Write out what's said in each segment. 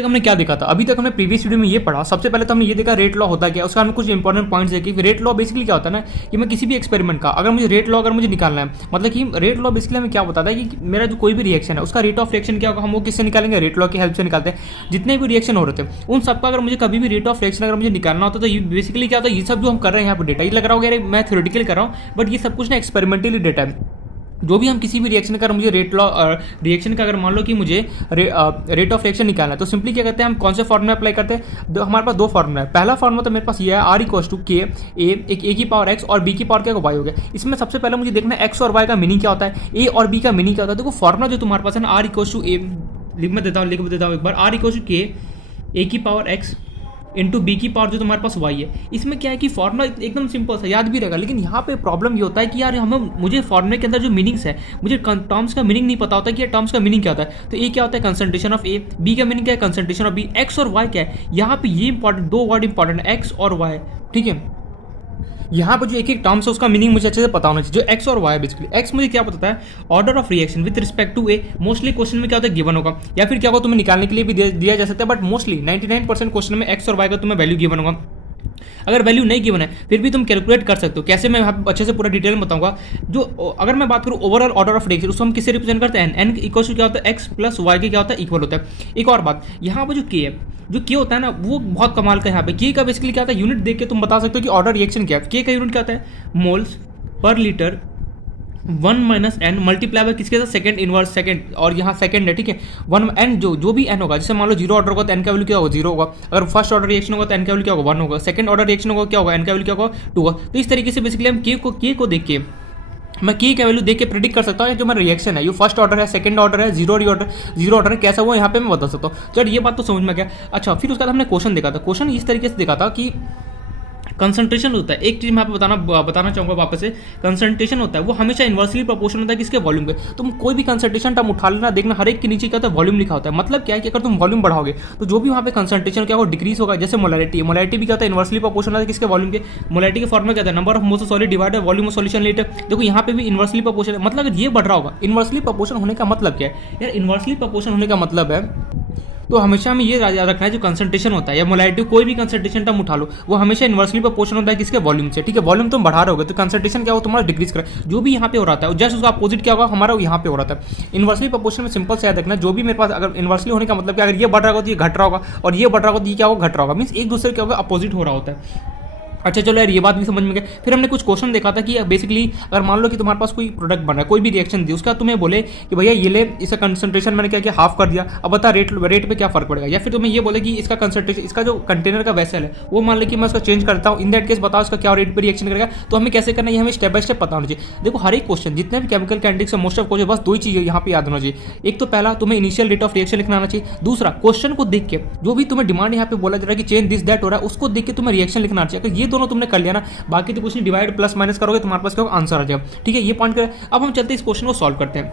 तक हमने क्या देखा था, अभी तक हमने प्रीवियस वीडियो में ये पढ़ा। सबसे पहले तो हमने ये देखा रेट लॉ होता क्या है, उसका हमने कुछ इंपॉर्टेंट पॉइंट्स देखे। रेट लॉ बेसिकली क्या होता है ना कि मैं किसी भी एक्सपेरिमेंट का अगर मुझे रेट लॉ अगर मुझे निकालना है, मतलब कि रेट लॉ बेसिकली हमें क्या बताता है कि मेरा जो कोई भी रिएक्शन है उसका रेट ऑफ रिएक्शन क्या होगा, हम वो किससे निकालेंगे, रेट लॉ की हेल्प से निकालते हैं। जितने भी रिएक्शन हो रहे थे उन सबका अगर मुझे कभी भी रेट ऑफ रिएक्शन अगर मुझे निकालना होता तो ये बेसिकली क्या होता है, ये सब जो हम कर रहे हैं यहाँ पर डेटा ये लग रहा होगा मैं थ्योरेटिकल कर रहा हूँ, बट ये सब कुछ ना एक्सपेरिमेंटली डेटा है। जो भी हम किसी भी रिएक्शन का मुझे रेट लॉ रिएक्शन का अगर मान लो कि मुझे रेट ऑफ रिएक्शन निकालना है तो सिंपली क्या करते हैं, हम कौन से फॉर्मूला अप्लाई करते हैं। हमारे पास दो फॉर्मूला है। पहला फॉर्मूला तो मेरे पास ये है आर इक्वल्स टू के ए की पावर एक्स और बी की पावर क्या वाई हो गया। इसमें सबसे पहले मुझे देखना है एक्स और वाई का मीनिंग क्या होता है, ए और बी का मीनिंग क्या होता है। देखो फॉर्मूला जो तुम्हारे पास है ना आर इक्वल्स टू ए लिख में देता हूँ एक बार, आर इक्वल्स टू के ए की पावर एक्स इंटू बी की पावर जो तुम्हारे पास वाई है। इसमें क्या है कि फॉर्मूला एकदम सिंपल सा याद भी रहेगा, लेकिन यहाँ पे प्रॉब्लम ये होता है कि यार मुझे फॉर्मूले के अंदर जो मीनिंग्स है मुझे टर्म्स का मीनिंग नहीं पता होता कि ये टर्म्स का मीनिंग क्या होता है। तो ए क्या होता है कंसंट्रेशन ऑफ ए, बी का मीनिंग क्या है कंसंट्रेशन ऑफ बी, एक्स और वाई क्या है। यहाँ पे ये इंपॉर्टेंट दो वर्ड इंपॉर्टेंट है एक्स और वाई, ठीक है। यहाँ पर जो एक एक टर्म्स है उसका मीनिंग मुझे अच्छे से पता होना चाहिए। जो एक्स और वाई है बेसिकली, एक्स मुझे क्या बताता है order of reaction with respect to A. Mostly question में क्या होता है गिवन होगा, या फिर क्या होगा तुम्हें निकालने के लिए भी दिया जा सकता है, बट मोस्टली 99% क्वेश्चन में एक्स और वाई का तुम्हें वैल्यू गिवन होगा। अगर वैल्यू नहीं गिवन है फिर भी तुम कैलकुलेट कर सकते हो। कैसे मैं यहाँ अच्छे से पूरा डिटेल में बताऊंगा। जो अगर मैं बात करूँ ओवरऑल ऑर्डर ऑफ रिएक्शन उसको हम किससे रिप्रेजेंट करते हैं, एन इक्वल टू क्या होता है एक्स प्लस वाई के क्या होता है इक्वल होता है। एक और बात यहाँ पर जो के है, जो के होता है ना वो बहुत कमाल का यहाँ पे। के का बेसिकली क्या होता है यूनिट देख के तुम बता सकते हो कि ऑर्डर रिएक्शन क्या है। के का यूनिट क्या होता है मोल्स पर litre 1 minus N multiply by किसके साथ सेकंड इनवर्स सेकंड, और यहाँ सेकंड है, ठीक है। 1 एन जो भी एन होगा, जैसे मान लो जीरो ऑर्डर होगा तो एन का वैल्यू क्या होगा 0 होगा। अगर फर्स्ट ऑर्डर रिएक्शन होगा तो एन का वैल्यू क्या होगा 1 होगा। सेकंड ऑर्डर रिएक्शन होगा क्या होगा एन का वैल्यू क्या होगा 2 होगा। तो इस तरीके से बेसिकली हम के को देख के मैं की का वैल्यू देख के प्रेडिक्ट कर सकता हूँ जो मेरा रिएक्शन है, ये फर्स्ट ऑर्डर है, सेकंड ऑर्डर है, जीरो ऑर्डर है, कैसा हुआ यहाँ पे मैं बता सकता हूँ। चल ये बात तो समझ में गया। अच्छा फिर उसके बाद हमने क्वेश्चन देखा था। क्वेश्चन इस तरीके से देखा था कि कंसंट्रेशन होता है, एक चीज मैं आपको बताना चाहूंगा वापस से, कंसंट्रेशन होता है वो हमेशा इन्वर्सली प्रोपोर्शनल होता है किसके वॉल्यूम के। तुम कोई भी कंसंट्रेशन टर्म उठा लेना, देखना हर एक के नीचे क्या होता है वॉल्यूम लिखा होता है। मतलब क्या है कि अगर तुम वॉल्यूम बढ़ाओगे तो जो भी वहाँ पे कंसंट्रेशन क्या होगा डिक्रीज होगा। जैसे मोलैरिटी भी क्या होता है इन्वर्सली प्रोपोर्शनल है किसके वॉल्यूम के। मोलैरिटी के फॉर्मूला क्या था number of moles of solid divide by volume of solution litre. देखो यहाँ पे भी इन्वर्सली प्रोपोर्शनल है, मतलब अगर ये बढ़ रहा होगा, इन्वर्सली प्रोपोर्शनल होने का मतलब क्या है यार, इन्वर्सली प्रोपोर्शनल होने का मतलब है तो हमेशा हमें ये याद रखना है जो कंसंट्रेशन होता है या मोलैरिटी कोई भी कंसंट्रेशन टर्म उठा लो वो हमेशा इन्वर्सली प्रोपोर्शनल होता है किसके वॉल्यूम से, ठीक है। वॉल्यूम तुम बढ़ा रहे होगे तो कंसंट्रेशन क्या होगा तुम्हारा डिक्रीज कर, जो भी यहाँ पे हो रहा था जस्ट उसका अपोजिट क्या होगा हमारा यहाँ पे हो रहा था। इन्वर्सली प्रोपोर्शनल में सिंपल से याद रखना जो भी मेरे पास अगर इन्वर्सली होने का मतलब कि अगर ये बढ़ रहा होगा तो ये घट रहा होगा, और ये बढ़ रहा होगा तो ये क्या होगा घट रहा होगा, मीन्स एक दूसरे क्या होगा अपोजिट हो रहा होता है। अच्छा चलो यार ये बात भी समझ में गया। फिर हमने कुछ क्वेश्चन देखा था कि बेसिकली अगर मान लो कि तुम्हारे पास कोई प्रोडक्ट बना है, कोई भी रिएक्शन दी, उसका तुम्हें बोले कि भैया ये ले, इसका कंसंट्रेशन मैंने क्या किया हाफ कर दिया, अब बता रेट पे क्या फर्क पड़ेगा। या फिर तुम्हें ये बोले कि इसका कंसंट्रेशन, इसका जो कंटेनर का वेसल है वो मान ले कि मैं उसका चेंज करता हूँ, इन दैट केस बताओ इसका क्या रेट पर रिएक्शन करेगा। तो हमें कैसे करना है हमें स्टेप बाय स्टेप पता होना चाहिए। देखो हर एक क्वेश्चन जितने भी chemical candidates most of question बस दो ही चीज़ें यहाँ पे याद होना चाहिए। एक तो पहला तुम्हें इनिशियल रेट ऑफ रिएक्शन लिखना आना चाहिए, दूसरा क्वेश्चन को देख के जो भी तुम्हें डिमांड यहाँ पे बोला जा रहा है कि चेंज दिस दैट हो रहा है उसको देख के तुम्हें रिएक्शन लिखना चाहिए। अगर ये दोनों तुमने कर लिया ना बाकी तो कुछ नहीं, डिवाइड प्लस माइनस करोगे तुम्हारे पास क्या आंसर आ जाएगा, ठीक है। ये पॉइंट करें। अब हम चलते इस क्वेश्चन को सॉल्व करते हैं।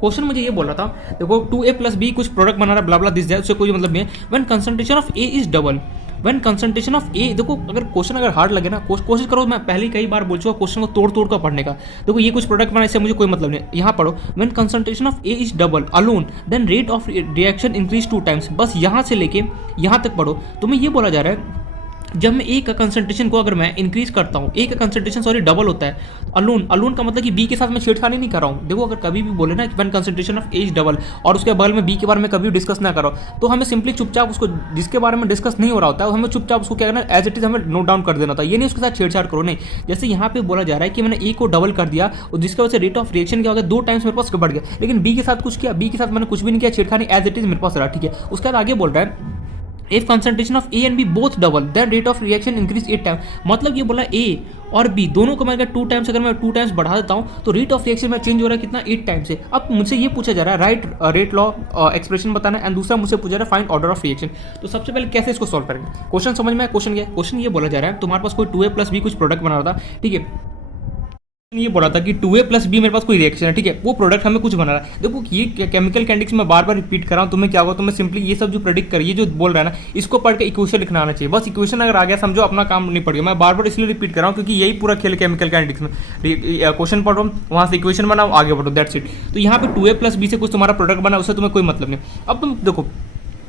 क्वेश्चन मुझे ये बोल रहा था देखो 2a + b कुछ प्रोडक्ट बना रहा ब्ला दिस दैट, उससे कोई मतलब नहीं है। When concentration of a is double, when concentration of a, देखो अगर क्वेश्चन अगर हार्ड लगे ना कोशिश करो, मैं पहले कई बार बोल चुका क्वेश्चन को तोड़ कर पढ़ने का। देखो ये कुछ प्रोडक्ट बना इससे मुझे कोई मतलब नहीं, यहाँ पढ़ो when concentration of a is double alone then rate of reaction increase 2 times. बस यहाँ से लेके यहाँ तक पढ़ो। तुम्हें ये बोला जा रहा है जब मैं ए का कंसंट्रेशन को अगर मैं इंक्रीज करता हूँ, ए का कंसंट्रेशन डबल होता है अलोन का मतलब कि बी के साथ मैं छेड़खानी नहीं कर रहा हूँ। देखो अगर कभी भी बोले ना कि when concentration of A is double और उसके बगल में बी के बारे में कभी डिस्कस ना करो तो हमें सिंपली चुपचाप उसको जिसके बारे में डिस्कस नहीं हो रहा होता है हमें चुपचाप उसको क्या करना एज इट इज हमें नोट डाउन कर देना था। ये नहीं उसके साथ छेड़छाड़ करो, नहीं। जैसे यहाँ पे बोला जा रहा है कि मैंने ए को डबल कर दिया और जिसकी वजह से रेट ऑफ रिएक्शन क्या हो गया 2 टाइम्स मेरे पास बढ़ गया, लेकिन बी के साथ कुछ किया, बी के साथ मैंने कुछ भी नहीं किया, छेड़खानी एज इट इज मेरे पास रहा, ठीक है। उसके बाद आगे बोल रहा है if concentration of A and B both double then rate of reaction increase 8 time. मतलब ये बोला A और B दोनों को मैं अगर 2 टाइम्स अगर मैं 2 टाइम्स बढ़ा देता हूँ तो रेट ऑफ रिएक्शन में चेंज हो रहा है कितना 8 टाइम से। अब मुझसे ये पूछा जा रहा है राइट रेट लॉ एक्सप्रेशन बताना एंड दूसरा मुझसे पूछा जा रहा है फाइंड ऑर्डर ऑफ रिएक्शन। तो सबसे पहले कैसे इसको सॉल्व करेंगे, क्वेश्चन समझ में आया। क्वेश्चन ये बोला जा रहा है तुम्हारे पास कोई 2a + b कुछ प्रोडक्ट बना रहा था, ठीक है। ये बोला था कि 2a + b मेरे पास कोई रिएक्शन है, ठीक है। वो प्रोडक्ट हमें कुछ बना रहा है। देखो ये केमिकल कैंडिडेट्स में बार रिपीट कर रहा हूँ, तुम्हें क्या होगा तुम्हें सिंपली ये सब जो प्रेडिक्ट करिए जो बोल रहा है ना इसको पढ़ के इक्वेशन लिखना आना चाहिए। बस इक्वेशन अगर आ गया समझो अपना काम नहीं पड़ गया। मैं बार इसलिए रिपीट कर रहा हूँ क्योंकि यही पूरा खेल केमिकल कैंडिडेट्स में, क्वेश्चन पढ़ो वहाँ से इक्वेशन बनाओ आगे बढ़ो दैट्स इट। तो यहाँ पे 2a + b से कुछ तुम्हारा प्रोडक्ट बना उससे तुम्हें कोई मतलब नहीं। अब तुम देखो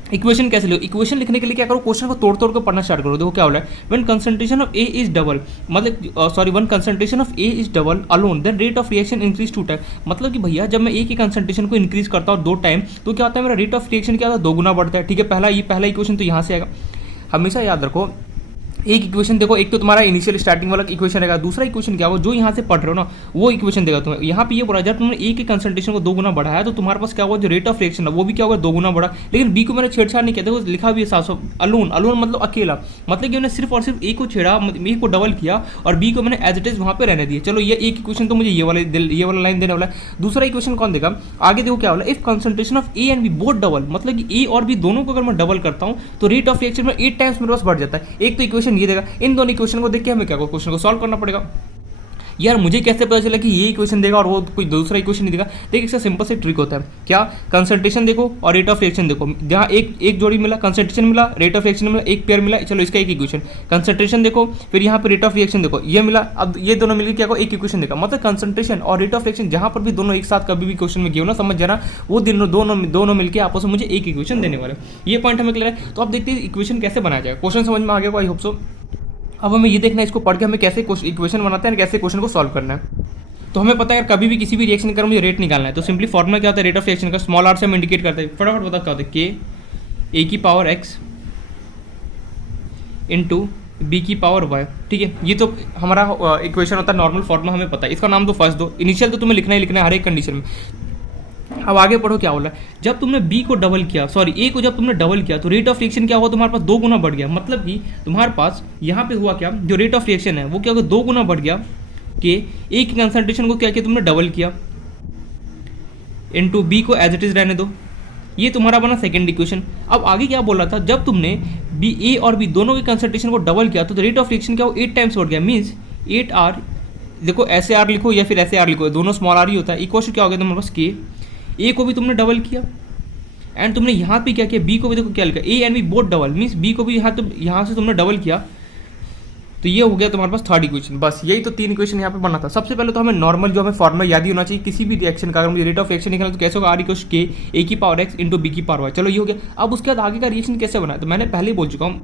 इक्वेशन कैसे लो, इक्वेशन लिखने के लिए क्या करो, क्वेश्चन को तोड़ तोड़ कर पढ़ना स्टार्ट करो। देखो क्या बोला है, when concentration of A is double, मतलब sorry when concentration of A is double alone then rate of reaction increase two time. मतलब कि भैया जब मैं ए की कंसंट्रेशन को इंक्रीज करता हूँ 2 टाइम तो क्या होता है, मेरा रेट ऑफ रिएक्शन क्या होता है, 2 गुना बढ़ता है। ठीक है, पहला इक्वेशन तो यहाँ से आएगा। हमेशा याद रखो एक इक्वेशन देखो, एक तो तुम्हारा इनिशियल स्टार्टिंग वाला इक्वेशन रहेगा, दूसरा इक्वेशन क्या होगा जो यहाँ से पढ़ रहे हो ना वो इक्वेशन देगा तुम्हें। यहाँ पे ये बोला जब तुमने ए की कंसंट्रेशन को 2 गुना बढ़ाया तो तुम्हारे पास क्या होगा, जो रेट ऑफ रिएक्शन है वो भी क्या होगा, 2 गुना बढ़ा। लेकिन बी को मैंने छेड़छाड़ नहीं किया, देखो लिखा भी है 700 अलोन, अलोन मतलब अकेला, मतलब कि मैंने सिर्फ और सिर्फ ए को छेड़ा, ए को डबल किया और बी को मैंने एज इट इज वहाँ पे रहने दिया। चलो ये एक इक्वेशन तो मुझे ये वाला लाइन देने वाला है। दूसरा इक्वेशन कौन देगा, आगे देखो क्या वाला, if concentration of A and B both double, मतलब कि ए और बी दोनों को अगर मैं डबल करता हूँ तो रेट ऑफ रिएक्शन में 8 टाइम्स मेरे पास बढ़ जाता है। एक तो इक्वेशन ये देगा, इन दोनों इक्वेशन को देख के हमें क्या क्वेश्चन को सॉल्व करना पड़ेगा। यार मुझे कैसे पता चला कि ये इक्वेशन देगा और वो कोई दूसरा इक्वेशन नहीं देगा। देखिए इसका सिंपल से ट्रिक होता है, क्या कंसंट्रेशन देखो और रेट ऑफ रिएक्शन देखो, जहाँ एक जोड़ी मिला, कंसंट्रेशन मिला, रेट ऑफ रिएक्शन मिला, एक पेयर मिला, चलो इसका एक इक्वेशन, कंसंट्रेशन देखो फिर यहाँ पे रेट ऑफ रिएक्शन देखो, ये मिला, अब ये दोनों मिलकर क्या एक इक्वेशन देगा। मतलब कंसंट्रेशन और रेट ऑफ रिएक्शन जहाँ पर भी दोनों एक साथ कभी भी क्वेश्चन में गिव ना समझ जाना, वो दोनों मिलकर आपस में मुझे एक इक्वेशन देने वाले। ये पॉइंट हमें क्लियर है। तो अब देखते हैं इक्वेशन कैसे बनाया जाएगा, क्वेश्चन समझ में आ गया, आई होप सो। अब हमें ये देखना है इसको पढ़ के हमें कैसे इक्वेशन बनाते हैं, कैसे क्वेश्चन को सॉल्व करना है। तो हमें पता है यार कभी भी किसी भी रिएक्शन का मुझे रेट निकालना है तो सिंपली फॉर्मूला क्या होता है, रेट ऑफ रिएक्शन का स्मॉल आर से हम इंडिकेट करते हैं। फटाफट बता क्या होता है, के ए की पावर एक्स इंटू बी की पावर वाई। ठीक है, ये तो हमारा इक्वेशन होता है, नॉर्मल फॉर्मूला हमें पता है। इसका नाम तो फर्स्ट दो, इनिशियल तो तुम्हें लिखना ही लिखना है हर एक कंडीशन में। अब आगे पढ़ो क्या बोला, जब तुमने बी को डबल किया, सॉरी ए को जब तुमने डबल किया तो रेट ऑफ रिएक्शन क्या हुआ, तुम्हारे पास 2 गुना बढ़ गया। मतलब कि तुम्हारे पास यहाँ पे हुआ क्या, जो रेट ऑफ रिएक्शन है वो क्या होगा, 2 गुना बढ़ गया। कि ए की कंसंट्रेशन को क्या किया तुमने, डबल किया, इनटू बी को एज इट इज रहने दो। ये तुम्हारा बना सेकंड इक्वेशन। अब आगे क्या बोल रहा था, जब तुमने बी ए और बी दोनों की कंसंट्रेशन को डबल किया तो रेट ऑफ रिएक्शन क्या हो, 8 टाइम्स बढ़ गया। मीन्स 8 आर, देखो ऐसे आर लिखो या फिर ऐसे आर लिखो, दोनों स्मॉल आर ही होता है। इक्वेशन क्या हो गया तुम्हारे पास, के ए को भी तुमने डबल किया एंड तुमने यहाँ पे क्या किया, बी को भी देखो क्या लिखा, A and B both double, means B को भी यहाँ से तुमने डबल किया तो ये हो गया तुम्हारे पास थर्ड इक्वेशन। बस यही तो 3 इक्वेशन यहाँ पे बना था। सबसे पहले तो हमें नॉर्मल जो हमें फॉर्मूला याद ही होना चाहिए किसी भी रिएक्शन का। अगर मुझे रेट ऑफ रिएक्शन निकालना तो कैसे होगा, आर इक्वल्स के ए की पावर एक्स इंटू बी की पावर वाई। चलो ये हो गया। अब उसके बाद आगे का रिएक्शन कैसे बना है तो मैंने पहले ही बोल चुका हूँ,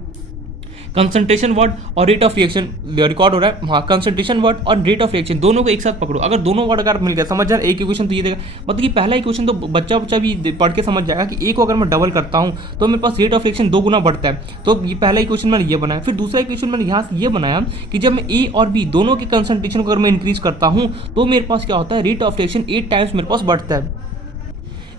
कंसंट्रेशन वर्ड और रेट ऑफ रिएक्शन रिकॉर्ड हो रहा है। हाँ, कंसंट्रेशन वर्ड और रेट ऑफ रिएक्शन दोनों को एक साथ पकड़ो। अगर दोनों वर्ड अगर मिल गया समझ जाए एक इक्वेशन तो ये देगा। मतलब कि पहला इक्वेशन तो बच्चा भी पढ़ के समझ जाएगा कि ए को अगर मैं डबल करता हूँ तो मेरे पास रेट ऑफ रिएक्शन 2 गुना बढ़ता है। तो ये पहला इक्वेशन मैंने ये बनाया। फिर दूसरा इक्वेशन मैंने यहाँ से ये बनाया कि जब मैं ए और बी दोनों के कंसंट्रेशन को अगर मैं इंक्रीज करता हूँ तो मेरे पास क्या होता है, रेट ऑफ रिएक्शन 8 टाइम्स मेरे पास बढ़ता है।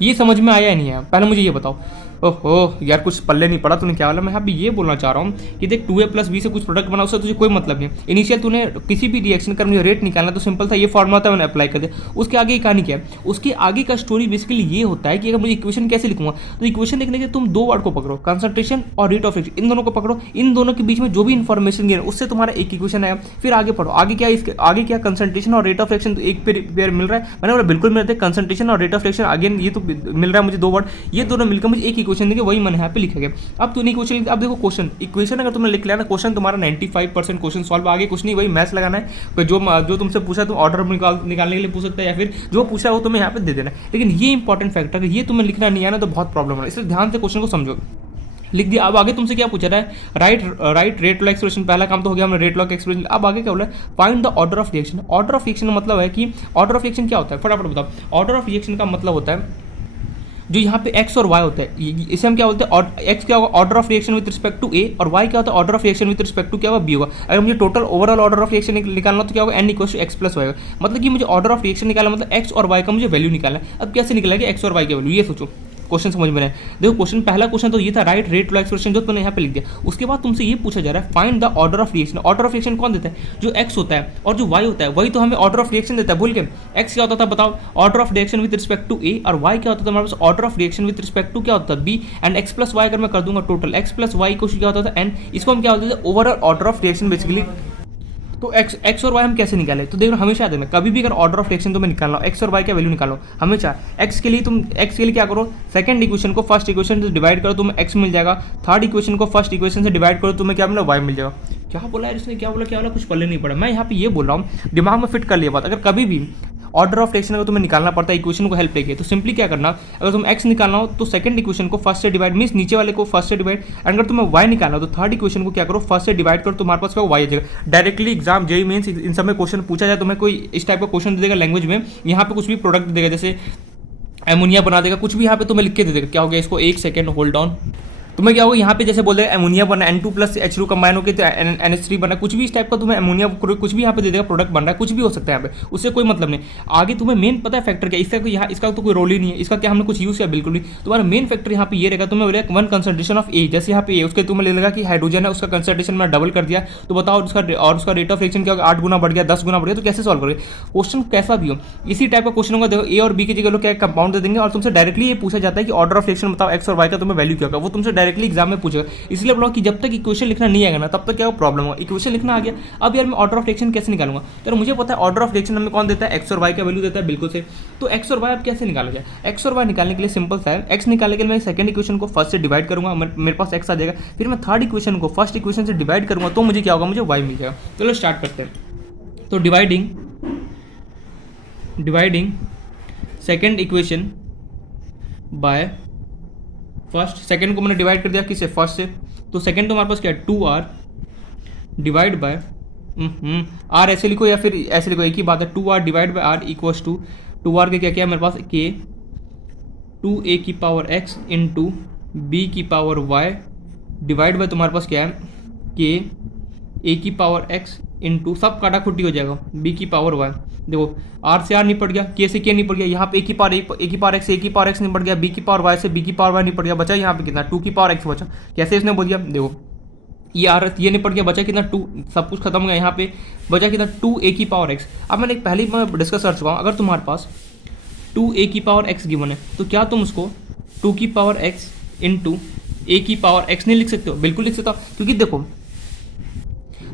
ये समझ में आया या नहीं आया, पहले मुझे ये बताओ। ओहो यार कुछ पल्ले नहीं पड़ा, तूने क्या बोला। मैं अभी ये बोलना चाह रहा हूँ कि देख 2a + b से कुछ प्रोडक्ट बना, उससे तुझे कोई मतलब नहीं। इनिशियल तूने किसी भी रिएक्शन का मुझे रेट निकालना तो सिंपल था, ये फॉर्मूला था, मैंने अप्लाई कर दिया। उसके आगे की कहानी क्या है, उसके आगे का स्टोरी बेसिकली ये होता है कि अगर मुझे इक्वेशन कैसे लिखूंगा तो इक्वेशन लिखने के तुम 2 वर्ड को पकड़ो, कंसंट्रेशन और रेट ऑफ रिएक्शन, इन दोनों को पकड़ो। इन दोनों के बीच में जो भी इन्फॉर्मेशन गिरा उससे तुम्हारा एक इक्वेशन आया। फिर आगे पढ़ो, आगे क्या इसके आगे क्या, कंसंट्रेशन और रेट ऑफ रिएक्शन तो एक पेयर मिल रहा है। मैंने बोला बिल्कुल मिलते हैं, कंसंट्रेशन और रेट ऑफ रिएक्शन अगेन ये तो मिल रहा है मुझे 2 वर्ड, ये दोनों मिलकर मुझे एक इक्वेशन देंगे, वही मैंने यहाँ पे लिखा गया। अब तूने क्वेश्चन, अब देखो क्वेश्चन इक्वेशन अगर तुमने लिख लिया ना, क्वेश्चन तुम्हारा 95% क्वेश्चन सॉल्व। आगे कुछ नहीं, वही मैथ्स लगाना है। जो तुमसे पूछा तुम ऑर्डर निकालने के लिए पूछ सकते हैं, या फिर जो पूछा है वो तुम्हें यहाँ पे दे देना है। लेकिन ये इंपॉर्टेंट फैक्टर है, ये तुम्हें लिखना नहीं आना तो बहुत प्रॉब्लम है, इसलिए ध्यान से क्वेश्चन को समझो। लिख दिया। अब आगे तुमसे क्या पूछा रहा है, राइट रेट लॉ एक्सप्रेशन। पहला काम तो हो गया हमने रेट लॉ का एक्सप्रेशन। अब आगे क्या बोला है, find the order of reaction. Order of reaction मतलब है कि ऑर्डर ऑफ रिएक्शन क्या होता है, फटाफट बताओ। ऑर्डर ऑफ रिएक्शन का मतलब होता है जो यहाँ पे एक्स और वाई होता है, इसे हम क्या बोलते हैं, एक्स क्या होगा order of reaction with respect to A, और वाई क्या होता है order of reaction with respect to क्या होगा बी होगा। अगर मुझे total overall order of reaction निकालना तो क्या होगा, n = x + y होगा। मतलब कि मुझे ऑर्डर ऑफ रिएक्शन निकालना मतलब एक्स और वाई का मुझे वैल्यू निकालना है। अब कैसे निकलेगा एक्स और वाई का वैल्यू, ये सोचो। क्वेश्चन समझ में आया। देखो क्वेश्चन, पहला क्वेश्चन तो ये था राइट रेट लॉ एक्सप्रेशन, जो तुमने यहाँ पे लिख दिया। उसके बाद तुमसे ये पूछा जा रहा है find the order of reaction. Order of reaction कौन देता है, जो एक्स होता है और जो वाई होता है, वही तो हमें ऑर्डर ऑफ रिएक्शन देता है। भूल के एक्स क्या होता था बताओ, order of reaction with respect to A, और वाई क्या होता था हमारे पास order of reaction with respect to क्या होता है बी, एंड एक्स + y अगर मैं कर दूंगा टोटल एक्स + y को क्या होता था एन। इसको हम क्या बोलते थे, overall order of reaction basically. तो एक्स और वाई हम कैसे निकाले, तो देखो हमेशा याद रखना, कभी भी अगर ऑर्डर ऑफ रिएक्शन तुम्हें निकालना हो, एक्स और वाई का वैल्यू निकालो हमेशा। एक्स के लिए क्या करो, सेकंड इक्वेशन को फर्स्ट इक्वेशन से डिवाइड करो, तुम्हें एक्स मिल जाएगा। थर्ड इक्वेशन को फर्स्ट इक्वेशन से डिवाइड करो, तुम्हें क्या मिला, वाई मिल जाएगा। क्या बोला है इसने, क्या बोला कुछ पल्ले नहीं पड़ा। मैं यहाँ पे ये बोल रहा हूँ, दिमाग में फिट कर लिया बात। अगर कभी भी ऑर्डर ऑफ रिएक्शन अगर तुम्हें निकालना पड़ता है इक्वेशन को हेल्प लेके, तो सिंपली क्या करना, अगर तुम x निकालना हो तो सेकंड इक्वेशन को फर्स्ट से डिवाइड, मींस नीचे वाले को फर्स्ट से डिवाइड, अगर तुम्हें y निकालना हो तो थर्ड इक्वेशन को क्या करो, फर्स्ट से डिवाइड करो, तुम्हारे पास क्या y आ जाएगा। डायरेक्टली एग्जाम जेईई मेंस इन सब में क्वेश्चन पूछा जाए, तुम्हें कोई इस टाइप का क्वेश्चन दे देगा लैंग्वेज में, यहाँ पे कुछ भी प्रोडक्ट दे देगा, जैसे एमोनिया बना देगा, कुछ भी यहाँ पे तुम्हें लिख के दे देगा, क्या हो गया इसको, एक सेकंड होल्ड ऑन, तुम्हें क्या होगा यहाँ पे जैसे बोल देगा एमोनिया बना, N2 प्लस H2 कंबाइन होकर तो NH3 बना, कुछ भी इस टाइप का तुम्हें एमोनिया कुछ भी यहाँ पे दे देगा, प्रोडक्ट बन रहा है, कुछ भी हो सकता है यहाँ पे, उससे कोई मतलब नहीं। आगे तुम्हें मेन पता है फैक्टर क्या, इसका तो कोई रोल ही नहीं है, इसका क्या हमने कुछ यूज किया, बिल्कुल नहीं। तुम्हारा मेन फैक्टर यहाँ पे ये रहेगा, तुम्हें बोलेगा वन कंसंट्रेशन ऑफ ए, जैसे यहाँ पे ए, उसके तुम्हें लगेगा कि हाइड्रोजन है, उसका कंसंट्रेशन में डबल कर दिया, तो बताओ उसका रेट ऑफ रिएक्शन क्या होगा, 8 गुना बढ़ गया, 10 गुना बढ़ गया, तो कैसे सॉल्व करोगे, क्वेश्चन कैसा भी हो। इसी टाइप का क्वेश्चन होगा, देखो ए और बी की जगह लोग क्या कंपाउंड दे देंगे, और तुमसे डायरेक्टली ये पूछा जाता है कि ऑर्डर ऑफ रिएक्शन बताओ एक्स और वाई का, तुम्हें वैल्यू क्या होगा, वो तुमसे डायरेक्टली एग्जाम में पूछेगा। इसलिए बोला कि जब तक इक्वेशन लिखना नहीं आएगा ना, तब तक क्या प्रॉब्लम होगा। इक्वेशन लिखना आ गया, अब यार मैं ऑर्डर ऑफ रिएक्शन कैसे निकालूंगा, तो मुझे पता है ऑर्डर ऑफ रिएक्शन हमें कौन देता है, एक्स और वाई का वैल्यू देता है, बिल्कुल से। तो एक्स और वाई अब कैसे निकालोगे, एक्स और वाई निकालने के लिए सिंपल सा है, एक्स निकालने के लिए मैं सेकंड इक्वेशन को फर्स्ट से डिवाइड करूंगा, मेरे पास एक्स आ जाएगा, फिर मैं थर्ड इक्वेशन को फर्स्ट इक्वेशन से डिवाइड करूंगा, तो मुझे क्या होगा, मुझे वाई मिल जाएगा। चलो स्टार्ट करते हैं। तो dividing second equation by first, second को मैंने डिवाइड कर दिया किससे, फर्स्ट से, तो सेकेंड तो हमारे पास क्या है 2r डिवाइड बाय r, ऐसे लिखो या फिर ऐसे लिखो, एक ही बात है, 2r divide by r equals to 2r के क्या क्या है मेरे पास k 2a की पावर x इंटू b की पावर y डिवाइड बाय तुम्हारे पास क्या है k a की पावर x इंटू, सब काटा खुटी हो जाएगा, b की पावर y। देखो r से r निपट गया, k से k निपट गया, यहाँ पे a की पावर x से a की पावर x निपट गया, b की पावर y से b की पावर y निपट गया, बचा यहाँ पे कितना 2 की पावर x बचा। कैसे इसने बोल दिया, देखो ये निपट गया, बचा कितना 2, सब कुछ खत्म हो गया, यहाँ पे बचा कितना 2a की पावर x। अब मैंने पहले मैं डिस्कस कर चुका हूँ, अगर तुम्हारे पास 2a की पावर x गिवन है, तो क्या तुम उसको 2 की पावर x इंटू a की पावर x नहीं लिख सकते हो, बिल्कुल लिख सकते हो, क्योंकि देखो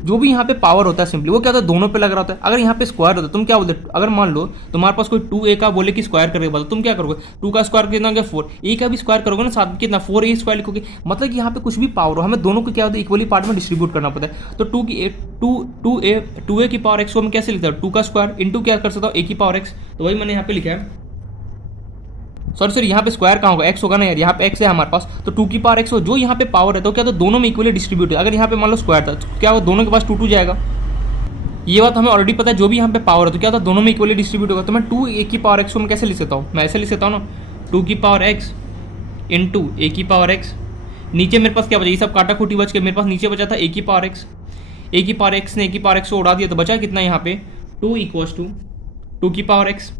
जो भी यहाँ पे पावर होता है सिंपली वो क्या होता है, दोनों पे लग रहा होता है। अगर यहाँ पे स्क्वायर होता है, तुम क्या बोलते, अगर मान लो तुम्हारे पास कोई 2a का बोले कि स्क्वायर करके बता, तुम क्या करोगे, 2 का स्क्वायर कितना हो गया 4, a का भी स्क्वायर करोगे ना, साथ में कितना 4a स्क्वायर लिखोगे, मतलब कि यहाँ पे कुछ भी पावर हो, हमें दोनों को क्या होता है इक्वली पार्ट में डिस्ट्रीब्यूट करना पड़ता है। तो 2a की पावर x को मैं कैसे लिखता हूँ, 2 का स्क्वायर इंटू क्या कर सकता हूँ, a की पावर x, तो वही मैंने यहाँ पे लिखा है, सॉरी यहाँ पे स्क्वायर कहाँ होगा, x होगा ना यार, यहाँ पे x है हमारे पास, तो 2 की पावर x हो, जो यहाँ पे पावर है तो क्या, तो दोनों में इक्वली डिस्ट्रीब्यूट है। अगर यहाँ पे मान लो स्क्वायर था तो क्या होगा, दोनों के पास 2 जाएगा, ये बात हमें ऑलरेडी पता है, जो भी यहाँ पे पावर है तो क्या था, दोनों में इक्वली डिस्ट्रीब्यूट होगा। तो मैं 2a की पावर x को मैं कैसे लिख सकता हूँ, मैं ऐसे लिख सकता हूँ ना, 2 की पावर x इंटू a की पावर x, नीचे मेरे पास क्या बचा, ये सब काटा खूटी बच के मेरे पास नीचे बचा था a की पावर x, a की पावर x ने a की पावर x को उड़ा दिया, तो बचा कितना यहाँ पे 2 इक्वल्स टू 2 की पावर x,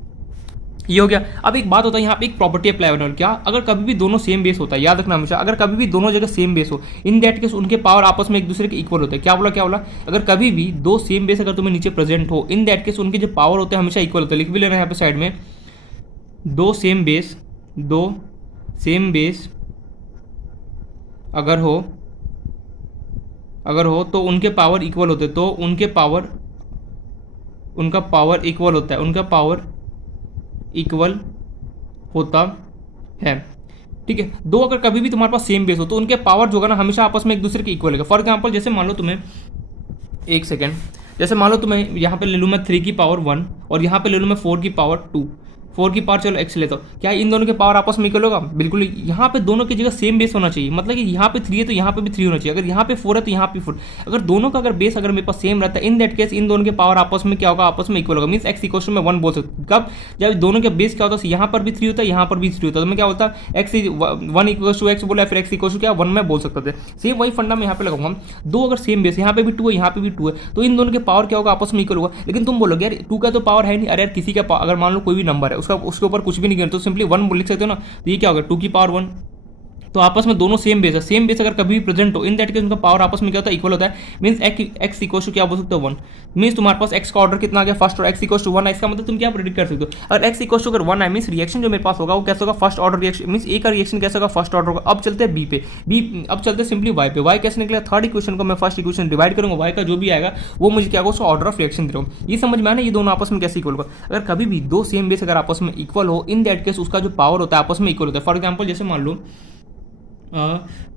ये हो गया। अब एक बात होता है यहाँ पे एक प्रॉपर्टी अप्लाई होने वाली, क्या, अगर कभी भी दोनों सेम बेस होता है, याद रखना हमेशा, अगर कभी भी दोनों जगह सेम बेस हो, इन दैट केस उनके पावर आपस में एक दूसरे के इक्वल होते हैं। क्या बोला, अगर कभी भी दो सेम बेस अगर तुम्हें नीचे प्रेजेंट हो, इन दैट केस उनके जो पावर होते हैं हमेशा इक्वल होते हैं। लिख भी लेना यहाँ पे साइड में, दो सेम बेस अगर हो तो उनके पावर इक्वल होते, तो उनका पावर इक्वल होता है, उनका पावर इक्वल होता है, ठीक है। दो अगर कभी भी तुम्हारे पास सेम बेस हो तो उनके पावर जो होगा ना हमेशा आपस में एक दूसरे के इक्वल होगा। फॉर एग्जांपल जैसे मान लो तुम्हें, एक सेकेंड, जैसे मान लो तुम्हें यहाँ पे ले लूँ मैं 3 की पावर 1 और यहाँ पे ले लूँ मैं 4 की पावर 2, 4 की पावर चलो x लेता हूँ, क्या इन दोनों के पावर आपस में इक्वल होगा, बिल्कुल। यहाँ पे दोनों की जगह सेम बेस होना चाहिए, मतलब कि यहाँ पे 3 है तो यहाँ पे भी 3 होना चाहिए, अगर यहाँ पे 4 है तो यहाँ पे 4, अगर दोनों का अगर बेस अगर मेरे पास सेम रहता है, इन दैट केस इन दोनों के पावर आपस में क्या होगा, आपस में इक्वल होगा, मीन्स x इक्वल टू मैं 1 बोल सकता हूँ। कब, जब दोनों के बेस क्या होता है, यहाँ पर भी 3 होता है, यहाँ पर भी 3 होता है, तो मैं क्या होता है x 1 इक्वल टू x बोला, फिर x इक्वल टू क्या 1 में बोल सकते थे। सेम वही फंडा मैं यहाँ पे लगाऊंगा, दो अगर सेम बेस, यहाँ पे भी 2 है, यहाँ पे भी 2 है, तो इन दोनों के पावर क्या होगा, आपस में इक्वल होगा। लेकिन तुम बोलोगे यार 2 का तो पावर है नहीं, अरे यार किसी का अगर मान लो कोई भी नंबर है उसके ऊपर कुछ भी नहीं करना, तो सिंपली 1 लिख सकते हो ना, तो ये क्या होगा 2 की पावर 1, तो आपस में दोनों सेम बेस है, सेम बेस अगर कभी भी प्रेजेंट हो, इन दैट केस उनका पावर आपस में क्या होता है, इक्वल होता है, मींस x इक्वल टू क्या बोल सकते हो 1, मींस तुम्हारे पास x का ऑर्डर कितना आ गया, फर्स्ट और x इक्वल टू 1 है, इसका मतलब तुम क्या प्रेडिक्ट कर सकते हो, अगर x इक्वल टू अगर 1 है, मींस रिएक्शन जो मेरे पास होगा वो कैसा होगा, first order reaction, means a का रिएक्शन कैसा होगा, फर्स्ट ऑर्डर होगा। अब चलते हैं b पे, अब चलते हैं सिंपली y पे, y कैसे निकला, थर्ड इक्वेशन को मैं फर्स्ट इक्वेशन डिवाइड करूंगा, y का जो भी आएगा वो मुझे क्या होगा, ऑर्डर ऑफ रिएक्शन दे रहा हूँ। ये समझ में आना, ये दोनों आपस में कैसे इक्वल होगा, अगर कभी भी दो सेम बेस अगर आपस में इक्वल हो, इन दैट केस उसका जो पावर होता है आपस में इक्वल होता है। फॉर एग्जाम्पल जैसे मान लो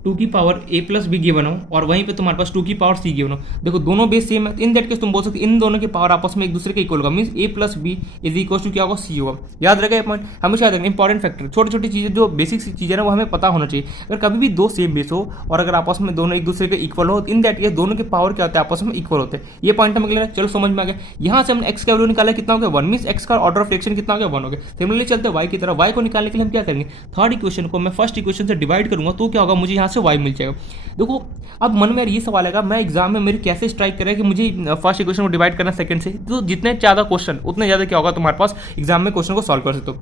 टू की power A plus be given हो और वहीं पे तुम्हारे पास टू की पावर सी गिवन हो, देखो दोनों बेस सेम है, इन दैट केस तुम बोल सकते इन दोनों की पावर आपस में एक दूसरे के इक्वल होगा, means A plus B is equal to क्या होगा, सी होगा। याद रखेगा ये पॉइंट, हमेशा याद रखना इंपॉर्टेंट फैक्टर, छोटी छोटी चीज़ें जो बेसिक चीज़ें ना वो हमें पता होना चाहिए। अगर कभी भी दो सेम बेस हो और अगर आपस में दोनों एक दूसरे के इक्वल हो, इन दैट केस दोनों के पावर क्या होते हैं, आपस में इक्वल होते हैं। ये पॉइंट हमें क्लियर है, चलो समझ में आ गया। यहाँ से हमने एक्स का वैल्यू निकाला, कितना हो गया 1, मीन्स एक्स का ऑर्डर ऑफ फ्रैक्शन कितना हो गया 1 हो गया। सिमिलरली चलते हैं वाई की तरह, वाई को निकालने के लिए हम क्या करेंगे, थर्ड इक्वेशन को मैं फर्स्ट इक्वेशन से डिवाइड करूंगा तो क्या होगा, मुझे यहाँ से वाई मिल जाएगा। देखो अब मन में ये सवाल आएगा, मैं एग्जाम में मेरे कैसे स्ट्राइक करें कि मुझे फर्स्ट इक्वेशन को डिवाइड करना सेकंड से, तो जितने ज़्यादा क्वेश्चन उतने ज़्यादा क्या होगा तुम्हारे पास एग्जाम में क्वेश्चन को सॉल्व कर सकते हो।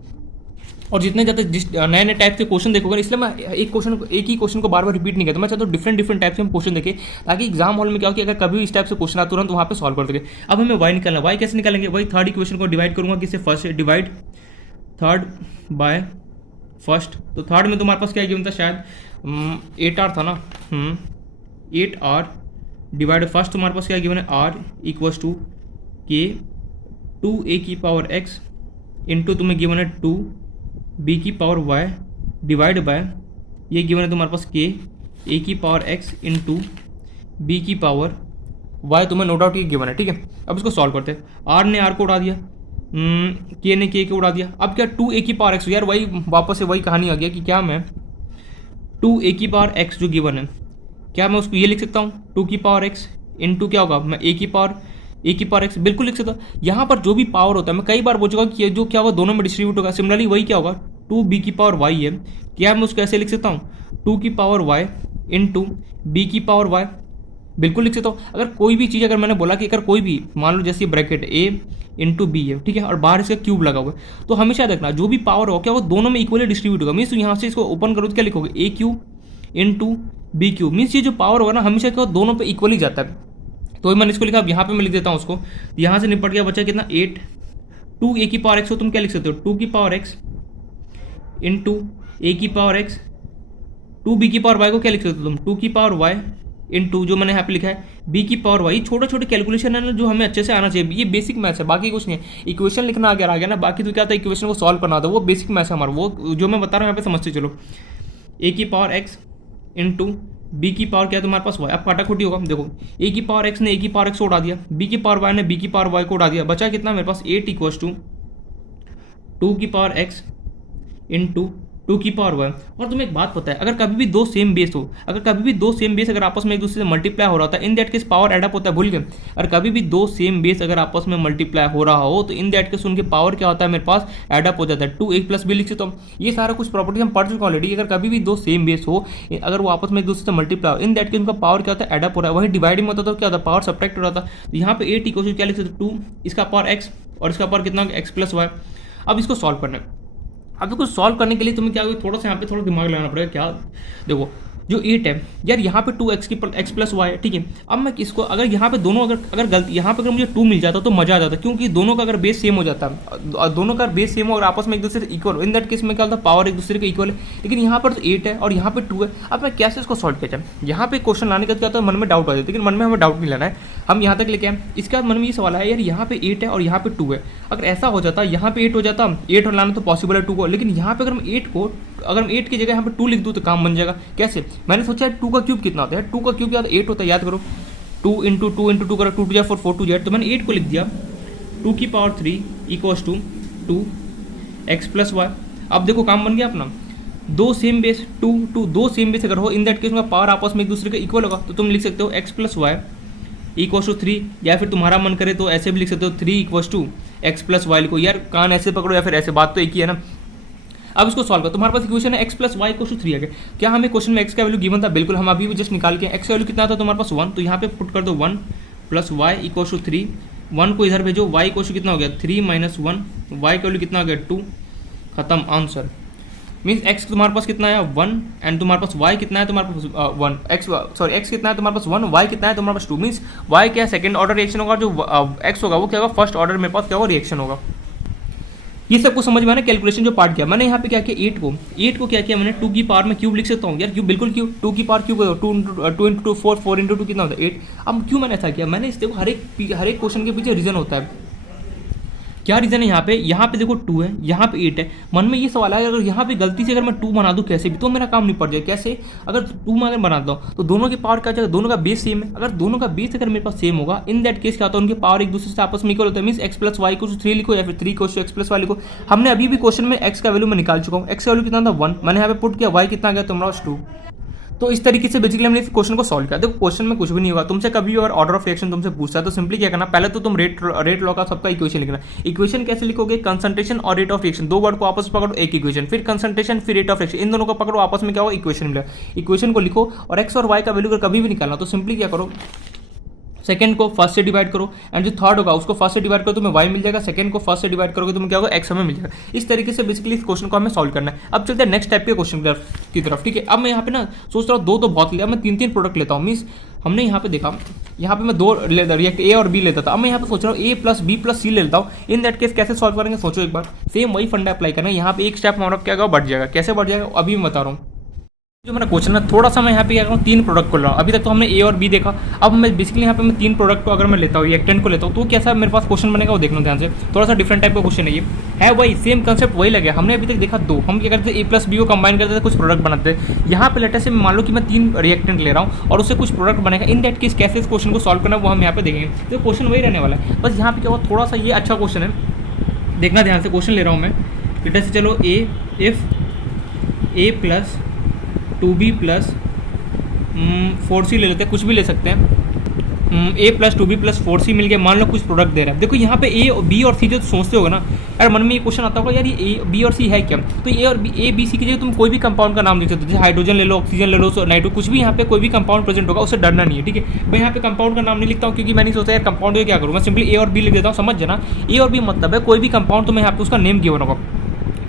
और जितने ज़्यादा जिस नए नए टाइप के क्वेश्चन देखोगे, इसलिए मैं एक ही क्वेश्चन को बार बार रिपीट नहीं करता, मैं चाहता हूँ डिफरेंट टाइप से हम क्वेश्चन देखें, ताकि एग्जाम हॉल में क्या हो कि अगर कभी भी इस टाइप से क्वेश्चन आता तुरंत वहाँ पे सॉल्व कर सके। अब हमें वाई निकालना, वाई कैसे निकालेंगे, वही थर्ड इक्वेशन को डिवाइड करूँगा, किससे, फर्स्ट से, डिवाइड थर्ड बाय फर्स्ट। तो थर्ड में तुम्हारे पास क्या गिवन था, शायद 8r था ना, 8r डिवाइड फर्स्ट तुम्हारे पास क्या गिवन है, r इक्वल्स टू के 2a की पावर x इंटू तुम्हें गिवन है 2b की पावर y डिवाइड बाय ये गिवन है तुम्हारे पास k a की पावर x इंटू b की पावर y, तुम्हें नो डाउट ये गिवन है, ठीक है। अब इसको सॉल्व करते हैं, r ने r को उड़ा दिया, k ने k को उड़ा दिया, अब क्या 2a की पावर x, यार वही वापस से वही कहानी आ गया कि क्या मैं 2a की पावर x जो गिवन है, क्या मैं उसको ये लिख सकता हूँ 2 की पावर x इंटू क्या होगा, मैं a की पावर x बिल्कुल लिख सकता हूँ। यहाँ पर जो भी पावर होता है, मैं कई बार बोल चुका कि जो क्या होगा दोनों में डिस्ट्रीब्यूट होगा, सिमिलरली वही क्या होगा 2b की पावर y है, क्या मैं उसको ऐसे लिख सकता हूँ 2 की पावर y इंटू b की पावर y, बिल्कुल लिख सकता हूँ। अगर कोई भी चीज़, अगर मैंने बोला कि अगर कोई भी मान लो जैसे ब्रैकेट a इंटू बी है, ठीक है, और बाहर इसका क्यूब लगा हुआ है, तो हमेशा देखना जो भी पावर हो क्या वो दोनों में इक्वली डिस्ट्रीब्यूट होगा, मीन्स यहाँ से इसको ओपन करो तो क्या लिखोगे a cube into B cube, means ये जो पावर होगा ना हमेशा क्या दोनों पे इक्वली जाता है। तो मैंने इसको लिखा, अब यहाँ पे मैं लिख देता हूँ उसको, यहाँ से निपट गया, बचा कितना 8, 2a की पावर x हो, तुम क्या लिख सकते हो 2 की पावर x इंटू a की पावर x, 2b की पावर y को क्या लिख सकते हो तुम 2 की पावर y इंटू जो मैंने यहाँ पे लिखा है b की पावर y। छोटे छोटे कैलकुलेशन है ना जो हमें अच्छे से आना चाहिए, ये बेसिक मैथ्स है, बाकी कुछ नहीं है। इक्वेशन लिखना अगर आ गया ना, बाकी तो क्या था इक्वेशन को सॉल्व करना था, वो बेसिक मैथ्स है हमारा, वो जो मैं बता रहा हूँ यहाँ पे समझते चलो। a की पावर x इंटू बी की पावर क्या है तुम्हारे पास y, अब काटाकुटी होगा, देखो a की पावर x ने a की पावर x को उड़ा दिया, b की पावर y ने b की पावर y को उड़ा दिया, बचा कितना मेरे पास 8 इक्वल्स टू 2 की पावर x इंटू 2 की पावर y। और तुम्हें एक बात पता है, अगर कभी भी दो सेम बेस हो, अगर आपस में एक दूसरे से मल्टीप्लाई हो रहा था, इन दैट केस पावर एडअप होता है, भूल गए। और कभी भी दो सेम बेस अगर आपस में मल्टीप्लाई हो रहा हो तो इन दैट केस उनके पावर क्या होता है मेरे पास एडअप हो जाता है, 2a प्लस b लिख सकता हूँ। ये सारा कुछ प्रॉपर्टी हम पढ़ चुके ऑलरेडी। अगर कभी भी दो सेम बेस हो, अगर वो आपस में एक दूसरे से मल्टीप्लाई हो, इन दैट केस उनका पावर क्या होता है एडअप हो रहा है, वही डिवाइडिंग में होता है तो क्या होता है पावर सब्ट्रैक्ट हो रहा था। तो यहाँ पे 8 इक्वल टू क्या लिख सकते 2 इसका पावर x और इसका पावर कितना x प्लस y। अब इसको सॉल्व करना है, अब इसको सॉल्व करने के लिए तुम्हें क्या थोड़ा सा यहाँ पे थोड़ा दिमाग लगाना पड़ेगा। क्या देखो जो 8 है यार, यहाँ पे 2x की x प्लस वाई है, ठीक है। अब मैं इसको अगर यहाँ पे दोनों अगर गलती यहाँ पे अगर मुझे 2 मिल जाता तो मजा आ जाता, क्योंकि दोनों का अगर बेस सेम हो जाता और दोनों का बेस सेम हो और आपस में एक दूसरे से इक्वल हो, इन दैट केस में क्या होता है पावर एक दूसरे के इक्वल है। लेकिन यहाँ पर तो 8 है और यहाँ पे 2 है। अब मैं कैसे इसको सॉल्व किया जाए, यहाँ पे क्वेश्चन लाने का क्या होता है मन में डाउट आ जाता है, लेकिन मन में हमें डाउट नहीं लाना है, हम यहाँ तक लेके आए। इसके बाद मन में ये सवाल है यार यहाँ पे 8 है और यहाँ पे 2 है, अगर ऐसा हो जाता यहाँ पे 8 हो जाता, 8 और लाना तो पॉसिबल है 2 को, लेकिन यहाँ पे अगर हम 8 की जगह यहाँ पे 2 लिख दूँ तो काम बन जाएगा। कैसे, मैंने सोचा 2 का क्यूब कितना होता है, 2 का क्यूब क्या होता है 8 होता है, याद करो 2 इंटू 2 करो 2 टू 4 4 टू जेड, तो मैंने 8 को लिख दिया 2 की power 3 equals to 2x plus y. अब देखो काम बन गया अपना, दो सेम बेस दो सेम बेस अगर हो, इन दैट केस उनका पावर आपस में एक दूसरे का इक्वल होगा, तो तुम लिख सकते हो x plus y equals to 3, या फिर तुम्हारा मन करे तो ऐसे भी लिख सकते हो 3 equals to x plus y लिखो। यार कान ऐसे पकड़ो या फिर ऐसे, बात तो एक ही है ना। अब इसको सॉल्व करो, तुम्हारे पास इक्वेशन है x plus y equals to 3 आ गया। क्या हमें क्वेश्चन में x का वैल्यू गिवन था, बिल्कुल हम अभी भी जस्ट निकाल के, x का वैल्यू कितना था तुम्हारे पास 1, तो यहाँ पे पुट कर दो 1 प्लस वाई इक्वल्स टू 3, 1 को इधर भेजो, y इक्वल्स टू कितना हो गया 3 माइनस 1, y का वैल्यू कितना हो गया 2, खत्म आंसर। मीन्स x तुम्हारे पास कितना है 1 एंड तुम्हारे पास y कितना है तुम्हारे पास 1, x कितना है तुम्हारे पास 1, y कितना है तुम्हारे पास 2, मीन्स y क्या सेकंड ऑर्डर रिएक्शन होगा, जो x होगा वो क्या होगा फर्स्ट ऑर्डर मेरे पास क्या होगा रिएक्शन होगा। ये सबको समझ में आना, कैलकुलेशन जो पार्ट किया मैंने यहाँ पे क्या किया 8 को क्या किया मैंने 2 की पावर में क्यूब लिख सकता हूँ यार, क्यूब बिल्कुल क्यूब 2 की पावर क्यूब 2 इंटू 4 4 इंटू 2 कितना होता है 8। अब क्यों मैंने ऐसा किया, मैंने इस देखो हर एक क्वेश्चन के पीछे रीजन होता है। क्या रीज़न है यहाँ पे देखो 2 है, यहाँ पे 8 है। मन में ये सवाल है अगर यहाँ पे गलती से अगर मैं 2 बना दूँ कैसे भी तो मेरा काम नहीं पड़ जाए। कैसे? अगर 2 मैं अगर बनाता हूँ तो दोनों की पावर क्या जाएगा, दोनों का बेस सेम है। अगर दोनों का बेस अगर मेरे पास सेम होगा, इन दैट केस क्या होता है, उनके पावर एक दूसरे से आपस में इक्वल होता है। मीन्स एक्स प्लस वाई को 3 लिखो या फिर 3 को एक्स प्लस वाई लिखो। हमने अभी भी क्वेश्चन में एक्स का वैल्यू मैं निकाल चुका हूँ। एक्स का वैल्यू कितना था 1, मैंने यहाँ पे पुट किया, वाई कितना गया तुम्हारा 2। तो इस तरीके से बेसिकली हमने इस क्वेश्चन को सॉल्व किया। देखो क्वेश्चन में कुछ भी नहीं होगा, तुमसे कभी और ऑर्डर ऑफ रिएक्शन तुमसे पूछता है तो सिंपली क्या करना, पहले तो तुम रेट लॉ का सबका इक्वेशन लिखना। इक्वेशन कैसे लिखोगे, कंसंट्रेशन और रेट ऑफ रिएक्शन, दो वर्ड को आपस में पकड़ो, एक इक्वेशन, फिर कंसंट्रेशन फिर रेट ऑफ रिएक्शन, इन दोनों को पकड़ो, आपस में क्या होगा, इक्वेशन मिलेगा। इक्वेशन को लिखो और एक्स और वाई का वैल्यू कभी भी निकालना तो सिंपली क्या करो, सेकंड को फर्स्ट से डिवाइड करो एंड जो थर्ड होगा उसको फर्स्ट से डिवाइड करो, तुम्हें वाई मिल जाएगा। सेकंड को फर्स्ट से डिवाइड करोगे तुम्हें क्या होगा, एक्स हमें मिल जाएगा। इस तरीके से बेसिकली इस क्वेश्चन को हमें सॉल्व करना है। अब चलते हैं नेक्स्ट टाइप के क्वेश्चन की तरफ। ठीक है, अब मैं यहाँ पे ना सोच रहा हूँ दो तो बहुत लिया, मैं 3 प्रोडक्ट लेता हूँ। मीन्स हमने यहाँ पे देखा, यहाँ पे मैं 2 रिएक्ट ए और बी लेता था। अब मैं यहाँ पे सोच रहा हूँ ए प्लस बी प्लस सी ले लेता हूँ। इन दैट केस कैसे सॉल्व करेंगे, सोचो एक बार। सेम वही फंडा अप्लाई करना है। यहाँ पे एक स्टेप हमारा क्या होगा, बढ़ जाएगा। कैसे बढ़ जाएगा अभी मैं बता रहा हूँ। जो मेरा क्वेश्चन है थोड़ा सा मैं यहाँ पे क्या करूँ, 3 प्रोडक्ट को ले रहा हूँ। अभी तक तो हमने ए और बी देखा, अब मैं बेसिकली यहाँ पे मैं 3 प्रोडक्ट को अगर मैं लेता हूँ, रिएक्टेंट को लेता हूँ तो कैसा मेरे पास क्वेश्चन बनेगा वो देखना ध्यान से। थोड़ा सा डिफरेंट टाइप का क्वेश्चन है ये, है वही सेम कंसेप्ट वही लगे। हमने अभी तक देखा 2, हम क्या करते थे ए प्लस बी को कंबाइन करते थे, कुछ प्रोडक्ट बनाते थे। यहाँ पे लेटर से मान लो कि मैं 3 रिएक्टेंट ले रहा हूँ और उससे कुछ प्रोडक्ट बनेगा। इन दैट केस कैसे इस क्वेश्चन को सॉल्व करना वो हम यहाँ पे देखेंगे। तो क्वेश्चन वही रहने वाला है, बस यहाँ पे क्या हुआ, थोड़ा सा ये अच्छा क्वेश्चन है, देखना ध्यान से। क्वेश्चन ले रहा हूँ मैं, लेटर से चलो A if A plus 2b plus 4c ले लेते हैं, कुछ भी ले सकते हैं। ए प्लस 2b प्लस 4c मिल गया, मान लो कुछ प्रोडक्ट दे रहा है। देखो यहाँ पे ए बी और सी जो सोचते होगा ना, यार मन में ये क्वेश्चन आता होगा यार ये ए बी और सी है क्या, तो ए और बी सी की जगह तुम कोई भी कंपाउंड का नाम लिख सकते हो। जैसे हाइड्रोजन ले लो, ऑक्सीजन ले लो, नाइट्रो, कुछ भी यहाँ पे कोई भी कंपाउंड प्रेजेंट होगा उससे डरना नहीं है। ठीक है, मैं यहाँ पे कंपाउंड का नाम नहीं लिखता हूँ क्योंकि मैं नहीं सोचता यार कंपाउंड को क्या करूँ, मैं सिंपली ए और बी लिख देता हूँ। समझ जाना, ए और बी मतलब है कोई भी कंपाउंड तुम्हें यहाँ पे उसका नेम गिवन होगा।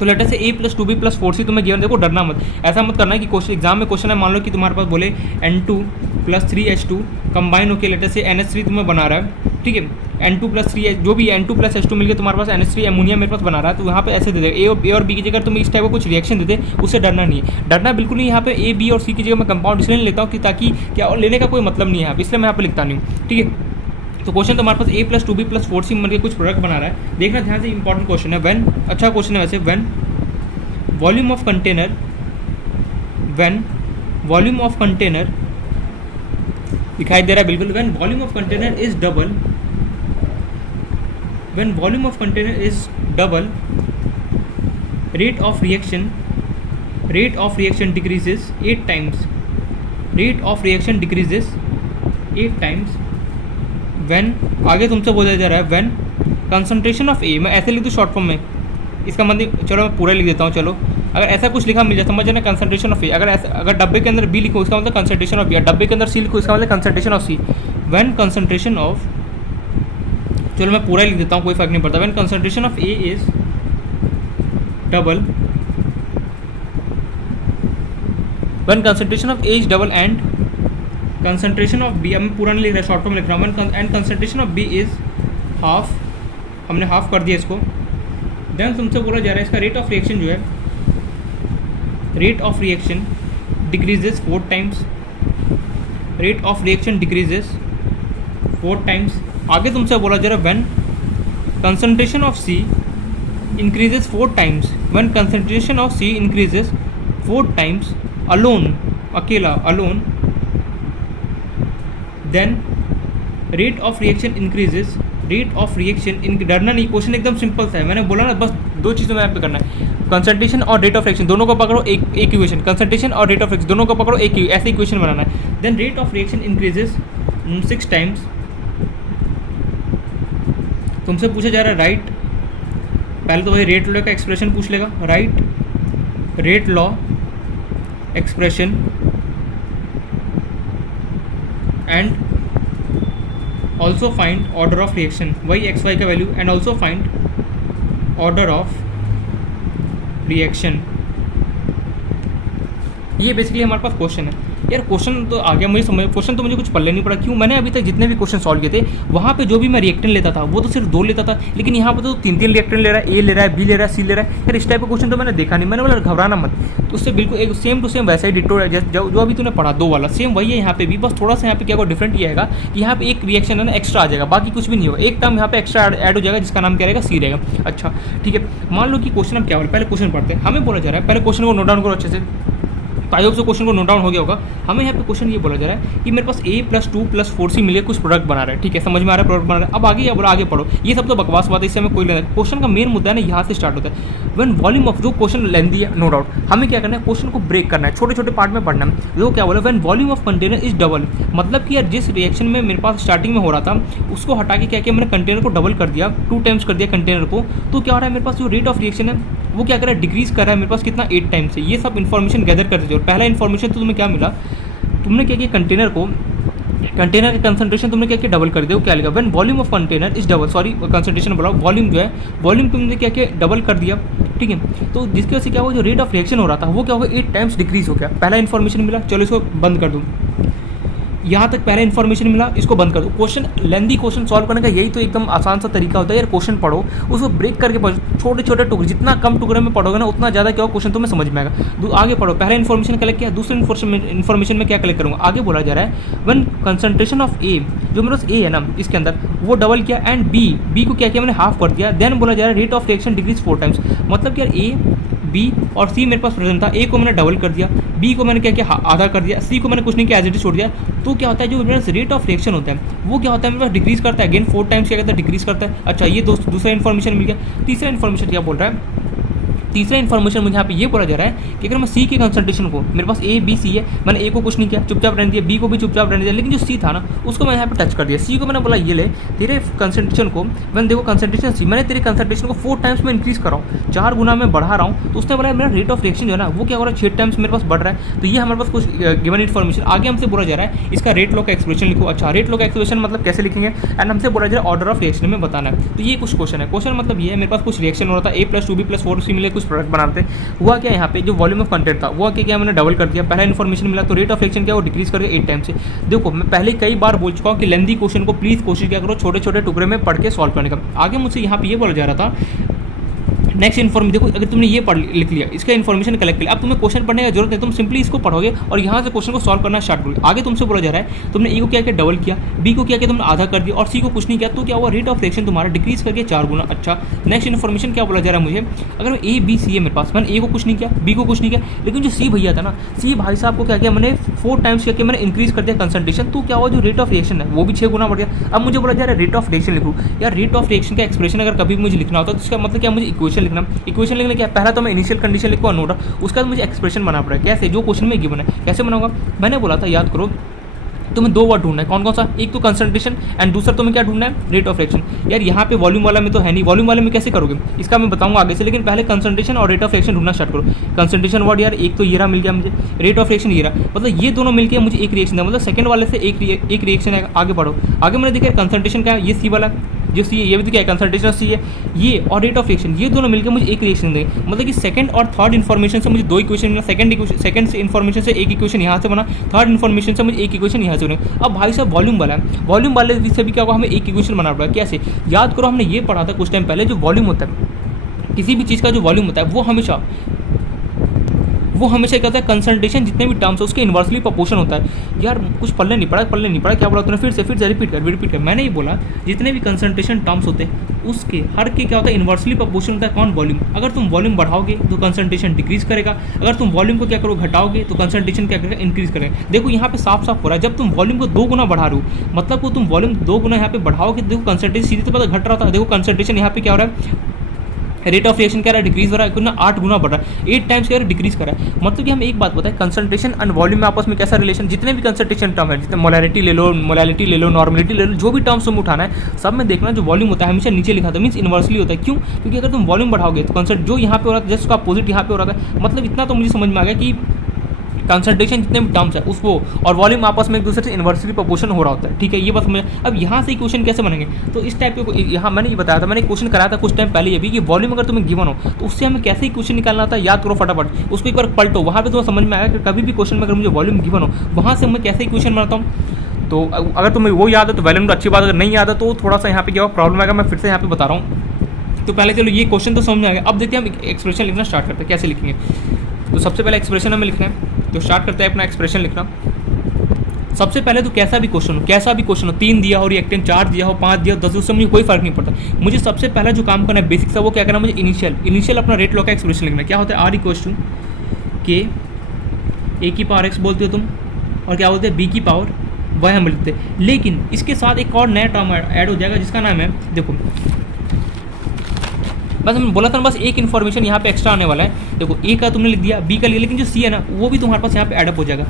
तो लेटर से ए प्लस 2b प्लस 4c तुम्हें गिवन, देखो डरना मत, ऐसा मत करना है कि क्वेश्चन एग्जाम में क्वेश्चन है, मान लो कि तुम्हारे पास बोले N2 प्लस 3H2 कंबाइन होकर लेटर से NH3 तुम्हें बना रहा है। ठीक है, N2 प्लस 3 जो भी N2 प्लस H2 मिलकर तुम्हारे पास NH3 अमोनिया मेरे पास बना रहा है, तो यहाँ पे ऐसे दे देगा ए और बी की जगह तुम इस टाइप का कुछ रिएक्शन देते, उससे डरना नहीं है। डरना बिल्कुल नहीं, यहाँ पे ए बी और सी की जगह मैं कंपाउंड इसलिए लेता हूँ कि ताकि क्या, और लेने का कोई मतलब नहीं है यहाँ पे, इसलिए मैं यहाँ पे लिखता नहीं हूँ। ठीक है, तो क्वेश्चन तो हमारे पास ए प्लस 2b प्लस 4c मिलकर कुछ प्रोडक्ट बना रहा है। देखना ध्यान से, इंपॉर्टेंट क्वेश्चन है। व्हेन, अच्छा क्वेश्चन है वैसे, when volume of container, when volume of container दिखाई दे रहा है बिल्कुल, when volume of container is double, when volume of container is double, rate of reaction decreases 8 times, rate of reaction decreases 8 times when, आगे तुमसे बोला जा रहा है व्हेन कंसंट्रेशन ऑफ ए, मैं ऐसे लिख दूँ शॉर्ट फॉर्म में, इसका मतलब चलो मैं पूरा लिख देता हूँ। चलो अगर ऐसा कुछ लिखा मिल जाए, समझ जाना कंसंट्रेशन ऑफ ए, अगर डब्बे के अंदर बी लिखो इसका मतलब कंसंट्रेशन ऑफ बी, डब्बे के अंदर सी लिखो इसका मतलब concentration of C. When concentration of, चलो मैं पूरा लिख देता हूँ, कोई फर्क नहीं पड़ता। When concentration of A is double, when concentration of A is double and concentration of B, अब मैं पूरा नहीं लिख रहा, शॉर्ट फॉर्म लिख रहा हूँ, and concentration of B is half, हमने हाफ कर दिया इसको। देन तुमसे बोला जा रहा है इसका रेट ऑफ रिएक्शन जो है, rate of reaction decreases 4 times, rate of reaction decreases 4 times. आगे तुमसे बोला जा रहा है when concentration of C increases 4 times, when concentration of C increases 4 times alone, अकेला alone, then rate of reaction increases, rate of reaction, डरना नहीं, question एकदम सिंपल सा है। मैंने बोला ना बस 2 चीज़ों में यहाँ पे करना है, कंसंट्रेशन और रेट ऑफ रिएक्शन दोनों को पकड़ो, एक इक्वेशन, कंसंट्रेशन और रेट ऑफ रिएक्शन दोनों को पकड़ो, एक ऐसे इक्वेशन बनाना है। Then rate of reaction increases 6 times. तुमसे पूछा जा रहा है राइट, पहले तो वही रेट लॉ का एक्सप्रेशन पूछ लेगा, right rate law expression and also find order of reaction, वही एक्स वाई का value, and also find order of reaction. ये बेसिकली हमारे पास क्वेश्चन है। यार क्वेश्चन तो आ गया मुझे समझ, क्वेश्चन तो मुझे कुछ पल्ले नहीं पड़ा। क्यों? मैंने अभी तक जितने भी क्वेश्चन सॉल्व किए थे वहाँ पे जो भी मैं रिएक्टेंट लेता था वो तो सिर्फ 2 लेता था, लेकिन यहाँ पर तो 3 रिएक्टेंट ले रहा है, ए ले रहा है, बी ले रहा है, सी ले रहा है। यार इस टाइप का क्वेश्चन तो मैंने देखा नहीं। मैंने बोला घबराना मत, तो उससे बिल्कुल एक सेम टू सेम वैसा ही डिटो जो अभी तूने पढ़ा 2 वाला सेम वही है यहाँ पे भी, बस थोड़ा सा यहाँ पे क्या होगा डिफरेंट ये आएगा कि यहाँ पे एक रिएक्शन है ना एक्स्ट्रा आ जाएगा, बाकी कुछ भी नहीं होगा। एक टर्म यहाँ पे एक्स्ट्रा ऐड हो जाएगा जिसका नाम क्या रहेगा, सी रहेगा। अच्छा ठीक है, मान लो कि क्वेश्चन हम क्या बोले, पहले क्वेश्चन पढ़ते हैं। हमें बोला जा रहा है, पहले क्वेश्चन को नोट डाउन करो अच्छे से, आई होप से क्वेश्चन को नोट डाउन हो गया होगा। हमें यहाँ पे क्वेश्चन ये बोला जा रहा है कि मेरे पास a + 2 + 4c मिले कुछ प्रोडक्ट बना रहा है। ठीक है, समझ में आ रहा है प्रोडक्ट बना रहा है। अब आगे या बोला आगे पढ़ो, ये सब तो बकवास बात है, इससे हमें कोई लेना। क्वेश्चन का मेन मुद्दा है ना यहाँ से स्टार्ट होता है। व्हेन वॉल्यूम ऑफ, जो क्वेश्चन लेंथी है नो डाउट, हमें क्या करना है क्वेश्चन को ब्रेक करना है, छोटे छोटे पार्ट में पढ़ना है। जो क्या बोला, when volume of container is double, मतलब कि यार जिस रिएक्शन में मेरे पास स्टार्टिंग में हो रहा था उसको हटा के क्या किया मैंने, कंटेनर को डबल कर दिया, 2 टाइम्स कर दिया कंटेनर को। तो क्या हो रहा है मेरे पास जो रेट ऑफ रिएक्शन है वो क्या कर रहा है, डिक्रीज कर रहा है मेरे पास कितना, 8 टाइम्स से। ये सब इन्फॉर्मेशन गैदर कर दीजिए। और पहला इन्फॉर्मेशन तो तुम्हें क्या मिला, तुमने क्या किया कंटेनर का कंसंट्रेशन तुमने क्या किया डबल कर दिया। वो क्या लिखा, when volume of container is double, sorry concentration बोला, वॉल्यूम जो है वॉल्यूम तुमने क्या किया डबल कर दिया। ठीक है, तो जिसकी वजह से क्या हुआ, जो रेट ऑफ रिएक्शन हो रहा था वो क्या होगा 8 टाइम्स डिक्रीज हो गया। पहला इन्फॉर्मेशन मिला, चलो इसको बंद कर दूँ। यहाँ तक पहला इन्फॉर्मेशन मिला, इसको बंद कर दो। क्वेश्चन लेंदी क्वेश्चन सॉल्व करने का यही तो एकदम आसान सा तरीका होता है यार। क्वेश्चन पढ़ो, उसको ब्रेक करके पढ़ो, छोटे छोटे टुकड़े, जितना कम टुकड़े में पढ़ोगे ना उतना ज़्यादा क्या हो क्वेश्चन तुम्हें समझ में आएगा। आगे पढ़ो, पहला इन्फॉर्मेशन कलेक्ट किया, दूसरे इन्फॉर्मेशन में क्या कलेक्ट करूँगा, आगे बोला जा रहा है व्हेन कंसंट्रेशन ऑफ ए, जो मेरे पास ए है ना इसके अंदर वो डबल किया, एंड बी को क्या किया मैंने हाफ कर दिया। देन बोला जा रहा है rate of reaction decrease 4 times, मतलब कि यार ए बी और सी मेरे पास प्रेजेंट था, ए को मैंने डबल कर दिया, बी को मैंने क्या किया आधा कर दिया, सी को मैंने कुछ नहीं किया एज इट इज छोड़ दिया। तो क्या होता है जो मेरे पास रेट ऑफ रिएक्शन होता है वो क्या होता है मेरे पास डिक्रीज करता है, अगेन 4 टाइम्स क्या कहता है डिक्रीज करता है। अच्छा ये दूसरा इन्फॉर्मेशन मिल गया। तीसरा इन्फॉर्मेशन क्या बोल रहा है, तीसरा इन्फॉर्मेशन मुझे यहाँ पे ये बोला जा रहा है कि अगर मैं सी के कंसंट्रेशन को, मेरे पास ए बी सी है, मैंने ए को कुछ नहीं किया चुपचाप रहने दिया, बी को भी चुपचाप रहने दिया, लेकिन जो सी था ना उसको मैं यहाँ पे टच कर दिया। सी को मैंने बोला ये ले तेरे कंसंट्रेशन को, मैंने देखो कंसंट्रेशन सी, मैंने तेरे कंसंट्रेशन को 4 टाइम्स में इंक्रीज कर रहा हूँ, 4 गुना में बढ़ा रहा हूँ। तो उसने बोला मेरा रेट ऑफ रिएक्शन जो है ना वो क्या हो रहा है 6 टाइम्स मेरे पास बढ़ रहा है। तो ये हमारे पास कुछ गिवन इन्फॉर्मेशन। आगे हमसे बोला जा रहा है इसका रेट लॉ का एक्सप्रेशन लिखो। अच्छा रेट लॉ का एक्सप्रेशन मतलब कैसे लिखेंगे, एंड हमसे बोला जा रहा है ऑर्डर ऑफ रिएक्शन में बताना है। तो ये कुछ क्वेश्चन है। क्वेश्चन मतलब ये है मेरे पास कुछ रिएक्शन हो रहा था, a + 2b + 4c मिले कुछ प्रोडक्ट बनाते। हुआ क्या यहाँ पे जो वॉल्यूम ऑफ कंटेंट था वो क्या मैंने डबल कर दिया। पहला इन्फॉर्मेशन मिला तो रेट ऑफ रिएक्शन क्या वो डिक्रीज करके 8 टाइम से। देखो मैं पहले कई बार बोल चुका हूँ कि लेंदी क्वेश्चन को प्लीज कोशिश क्या करो छोटे छोटे टुकड़े में पढ़ के सॉल्व करने का। आगे मुझसे यहाँ पे ये बोला जा रहा था नेक्स्ट इन्फॉर्मेशन, देखो अगर तुमने ये पढ़ लिख लिया इसका इन्फॉर्मेशन कलेक्ट कर लिया, अब तुम्हें क्वेश्चन पढ़ने की जरूरत नहीं, तुम सिंपली इसको पढ़ोगे और यहाँ से क्वेश्चन को सॉल्व करना स्टार्ट करोगे। आगे तुमसे बोला जा रहा है तुमने ए को क्या किया डबल किया, बी को क्या किया तुमने आधा कर दिया और सी को कुछ नहीं किया, तो क्या हुआ रेट ऑफ रिएक्शन तुम्हारा डिक्रीज करके 4 गुना। अच्छा नेक्स्ट इन्फॉर्मेशन क्या बोला जा रहा है मुझे, अगर ए बी सी है मेरे पास, मैंने ए को कुछ नहीं किया बी को कुछ नहीं किया, लेकिन जो सी भैया था ना सी भाई साहब को क्या किया मैंने 4 टाइम्स करके मैंने इंक्रीज कर दिया कंसंट्रेशन। तो क्या हुआ जो रेट ऑफ रिएक्शन है वो भी 6 गुना बढ़ गया। अब मुझे बोला जा रहा है रेट ऑफ रिएक्शन लिखूँ। यार रेट ऑफ रिएक्शन का एक्सप्रेशन अगर कभी मुझे लिखना होता है तो इसका मतलब क्या मुझे इक्वेशन लिखना, इक्वेशन लिखने क्या पहला तो मैं इनिशियल कंडीशन लिखूँ नोट, उसका मुझे एक्सप्रेशन बना पड़ा है कैसे जो क्वेश्चन में गिवन है कैसे बनाऊंगा। मैंने बोला था याद करो तुम्हें 2 वर्ड ढूंढना है, कौन कौन सा, एक तो कंसंट्रेशन एंड दूसरा तुम्हें क्या ढूंढना है रेट ऑफ रिएक्शन। यार यहाँ पे वॉल्यूम वाला में तो है नहीं, वॉल्यूम वाले में कैसे करोगे इसका मैं बताऊंगा आगे से, लेकिन पहले कंसंट्रेशन और रेट ऑफ रिएक्शन ढूंढना स्टार्ट करो। कंसंट्रेशन वर्ड यार एक तो ये रहा मिल गया मुझे, रेट ऑफ रिएक्शन ये रहा, मतलब ये दोनों मिलकर मुझे एक रिएक्शन है, मतलब सेकंड वाले से एक रिएक्शन है। आगे बढ़ो, आगे मैंने देखा कंसंट्रेशन का ये सी वाला जो सी है ये भी तो क्या है कंसंट्रेशन सी है ये, और रेट ऑफ रिएक्शन ये दोनों मिलकर मुझे एक रिएक्शन देंगे, मतलब कि सेकंड और थर्ड इन्फॉर्मेशन से मुझे 2 इक्वेशन मिला, सेकंड से इन्फॉर्मेशन से एक इक्वेशन यहाँ से बना, थर्ड इन्फॉर्मेशन से मुझे एक इक्वेशन यहाँ से बना। अब भाई साहब वॉल्यूम वाला है, वॉल्यूम वाले से भी क्या होगा हमें एक इक्वेशन बनाना पड़ेगा। कैसे याद करो हमने ये पढ़ा था कुछ टाइम पहले, जो वॉल्यूम होता है किसी भी चीज़ का जो वॉल्यूम होता है वो हमेशा क्या होता है कंसंट्रेशन जितने भी टर्म्स है उसके इन्वर्सली प्रोपोर्शन होता है। यार कुछ पल्ले नहीं पड़ा क्या बोला तूने, फिर से रिपीट कर। मैंने ये बोला जितने भी कंसंट्रेशन टर्म्स होते हैं उसके हर के क्या होता है इन्वर्सली प्रोपोर्शन होता है कौन, वॉल्यूम। अगर तुम वॉल्यूम बढ़ाओगे तो कंसंट्रेशन डिक्रीज करेगा, अगर तुम वॉल्यूम को क्या करो घटाओगे तो कंसंट्रेशन क्या करेगा इंक्रीज करेगा। देखो यहाँ पे साफ हो रहा है जब तुम वॉल्यूम को 2 गुना बढ़ा रहे हो, मतलब वो तुम वॉल्यूम 2 गुना यहाँ पे बढ़ाओगे, देखो कंसंट्रेशन सीधे तो पता घट रहा था, देखो कंसंट्रेशन यहाँ पे क्या हो रहा है रेट ऑफ रिएक्शन क्या रहा है डिक्रीज हो रहा है, कितना 8 गुना बढ़ रहा है, 8 टाइम्स क्या डिक्रीज कर रहा है। मतलब कि हम एक बात बताएं कंसंट्रेशन एंड वॉल्यूम में आपस में कैसा रिलेशन, जितने भी कंसंट्रेशन टर्म है, जितने मोलैलिटी ले लो नॉर्मलिटी ले लो, जो भी टर्म्स तुम्हें उठाना है सब में देखना जो वॉल्यूम होता है हमेशा नीचे लिखा था, मीन्स इन्वर्सली होता है। क्यों? क्योंकि अगर तुम वॉल्यूम बढ़ाओगे तो कंसंट जो यहाँ पे हो रहा था जस्ट उसका अपोजिट यहाँ पे हो रहा था। मतलब इतना तो मुझे समझ में आ गया कि कंसंट्रेशन जितने भी टर्म्स है उसको और वॉल्यूम आपस में एक दूसरे से इन्वर्सली प्रोपोर्शन हो रहा होता है, ठीक है। ये बात समझ। अब यहाँ से क्वेश्चन कैसे बनेंगे, तो इस टाइप के यहाँ मैंने ये बताया था, मैंने क्वेश्चन कराया था कुछ टाइम पहले ये भी कि वॉल्यूम अगर तुम्हें गिवन हो तो उससे हमें कैसे क्वेश्चन निकालना था, याद करो फटाफट, उसको एक बार पलटो, वहाँ पे तुम्हें समझ में आएगा कि कभी भी क्वेश्चन में अगर मुझे वॉल्यूम गिवन हो वहाँ से मैं कैसे क्वेश्चन बनाता हूँ। तो अगर तुम्हें वो याद है तो वैल्यूम तो अच्छी बात, अगर नहीं याद है तो थोड़ा सा यहाँ पे क्या प्रॉब्लम आएगा, मैं फिर से यहाँ पे बता रहा हूँ। तो पहले चलो ये क्वेश्चन तो समझ में आ गया। अब देखते हैं हम एक्सप्रेशन लिखना स्टार्ट करते हैं, कैसे लिखेंगे। तो सबसे पहले एक्सप्रेशन हमें लिखना है, तो स्टार्ट करते हैं अपना एक्सप्रेशन लिखना। सबसे पहले तो कैसा भी क्वेश्चन हो 3 दिया हो, रिएक्टेंट 4 दिया हो, 5 दिया हो, 10, उससे मुझे कोई फर्क नहीं पड़ता। मुझे सबसे पहला जो काम करना है बेसिक सा, वो क्या करना है, मुझे इनिशियल अपना रेट लॉ का एक्सप्रेशन लिखना है। क्या होता है, आर इक्वल टू के ए की पावर एक्स बोलते हो तुम, और क्या बोलते हैं बी की पावर वाई हम लिखते हैं। लेकिन इसके साथ एक और नया टर्म ऐड हो जाएगा जिसका नाम है, देखो बस हमने बोला था ना, बस एक इन्फॉर्मेशन यहाँ पे एक्स्ट्रा आने वाला है। देखो ए का तुमने लिख दिया, बी का लिया, लेकिन जो सी है ना वो भी तुम्हारे पास यहाँ पे एडअप हो जाएगा,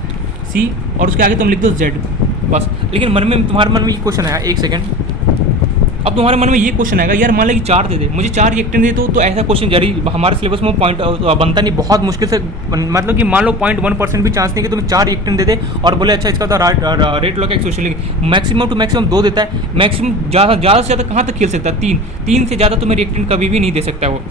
सी, और उसके आगे तुम लिख दो जेड बस। लेकिन तुम्हारे मन में ये क्वेश्चन आया, एक सेकंड, अब तुम्हारे मन में ये क्वेश्चन आएगा, यार मान लो कि 4 दे दे, मुझे 4 रिएक्टेंट दे दो, तो ऐसा क्वेश्चन जरी हमारे सिलेबस में पॉइंट बनता नहीं, बहुत मुश्किल से, मतलब कि मान लो 0.1% भी चांस नहीं कि तुम्हें 4 रिएक्टेंट दे दे और बोले अच्छा इसका तो रेट लॉ का एक्सप्रेशन लिखे। मैक्सिमम टू मैक्सिमम 2 देता है, मैक्सिमम ज़्यादा से ज़्यादा कहाँ तक खेल सकता है, 3 से ज़्यादा तुम्हें रिएक्टेंट कभी भी नहीं दे सकता वो।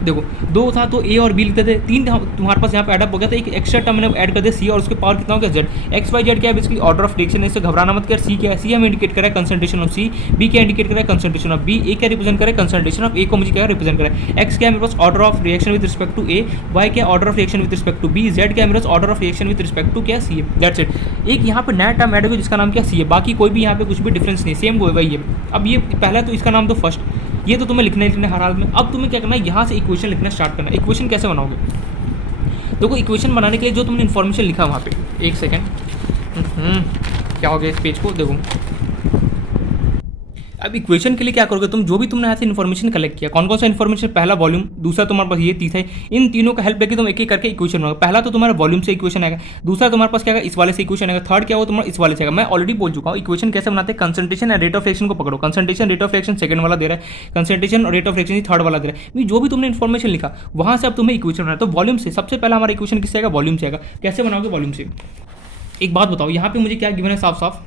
देखो 2 था तो ए और बी लिखते थे, 3 तुम्हारे पास यहाँ पे एडअप हो गया था, एक एक्स्ट्रा टर्म मैंने ऐड कर दिया सी, और उसके पावर कितना हो गया जेड। एक्स वाई जेड क्या है, बेसिकली ऑर्डर ऑफ रिएक्शन, इससे घबराना मत कर। सी क्या है, सी हमें इंडिकेट करा है कंसंट्रेशन ऑफ सी, बी क्या इंडिकेट करा है कंसंट्रेशन ऑफ बी, ए क्या रिप्रेजेंट करे कंसंट्रेशन ऑफ ए को मुझे क्या रिप्रेजेंट करा है, एक्स क्या है मेरे पास order of reaction with respect to A, Y क्या order of reaction with respect to B, Z क्या मेरे पास order of reaction with respect to क्या सी है, दैट्स इट। एक यहाँ पे नया टर्म ऐड हो जिसका नाम क्या सी है, बाकी कोई भी यहाँ पे कुछ भी डिफरेंस नहीं, सेम वही है। अब ये पहला तो इसका नाम तो फर्स्ट, ये तो तुम्हें लिखना है हर हाल में। अब तुम्हें क्या करना है, यहाँ से इक्वेशन लिखना स्टार्ट करना है। इक्वेशन कैसे बनाओगे, देखो इक्वेशन बनाने के लिए जो तुमने इन्फॉर्मेशन लिखा वहाँ पे, एक सेकेंड, क्या हो गया इस पेज को, देखो अब इक्वेशन के लिए क्या करोगे तुम, जो भी तुमने यहाँ से इन्फॉर्मेशन कलेक्ट किया, कौन सा इन्फॉर्मेशन, पहला वॉल्यूम, दूसरा तुम्हारे पास ये तीसरा है, इन तीनों का हेल्प लेके तुम एक एक करके इक्वेशन बनाओगे। पहला तो तुम्हारा वॉल्यूम से इक्वेशन आएगा, दूसरा तुम्हारे पास क्या आएगा, इस वाले से इक्वेशन आएगा, थर्ड क्या हो तुम्हारा इस वाले से आएगा। मैं ऑलरेडी बोल चुका हूँ इक्वेशन कैसे बनाते हैं, concentration and rate of reaction को पकड़ो, concentration rate of reaction second वाला दे रहा है, कंसंट्रेशन और रेट ऑफ रिएक्शन थर्ड वाला दे रहा है। जो भी तुमने इन्फॉर्मेशन लिखा वहाँ से अब तुम्हें इक्वेशन बनाना है। तो वॉल्यूम से सबसे पहला हमारा इक्वेशन किससे आएगा, वॉल्यूम से आएगा। कैसे बनाओगे वॉल्यूम से, एक बात बताओ, यहाँ पे मुझे क्या गिवन है, साफ साफ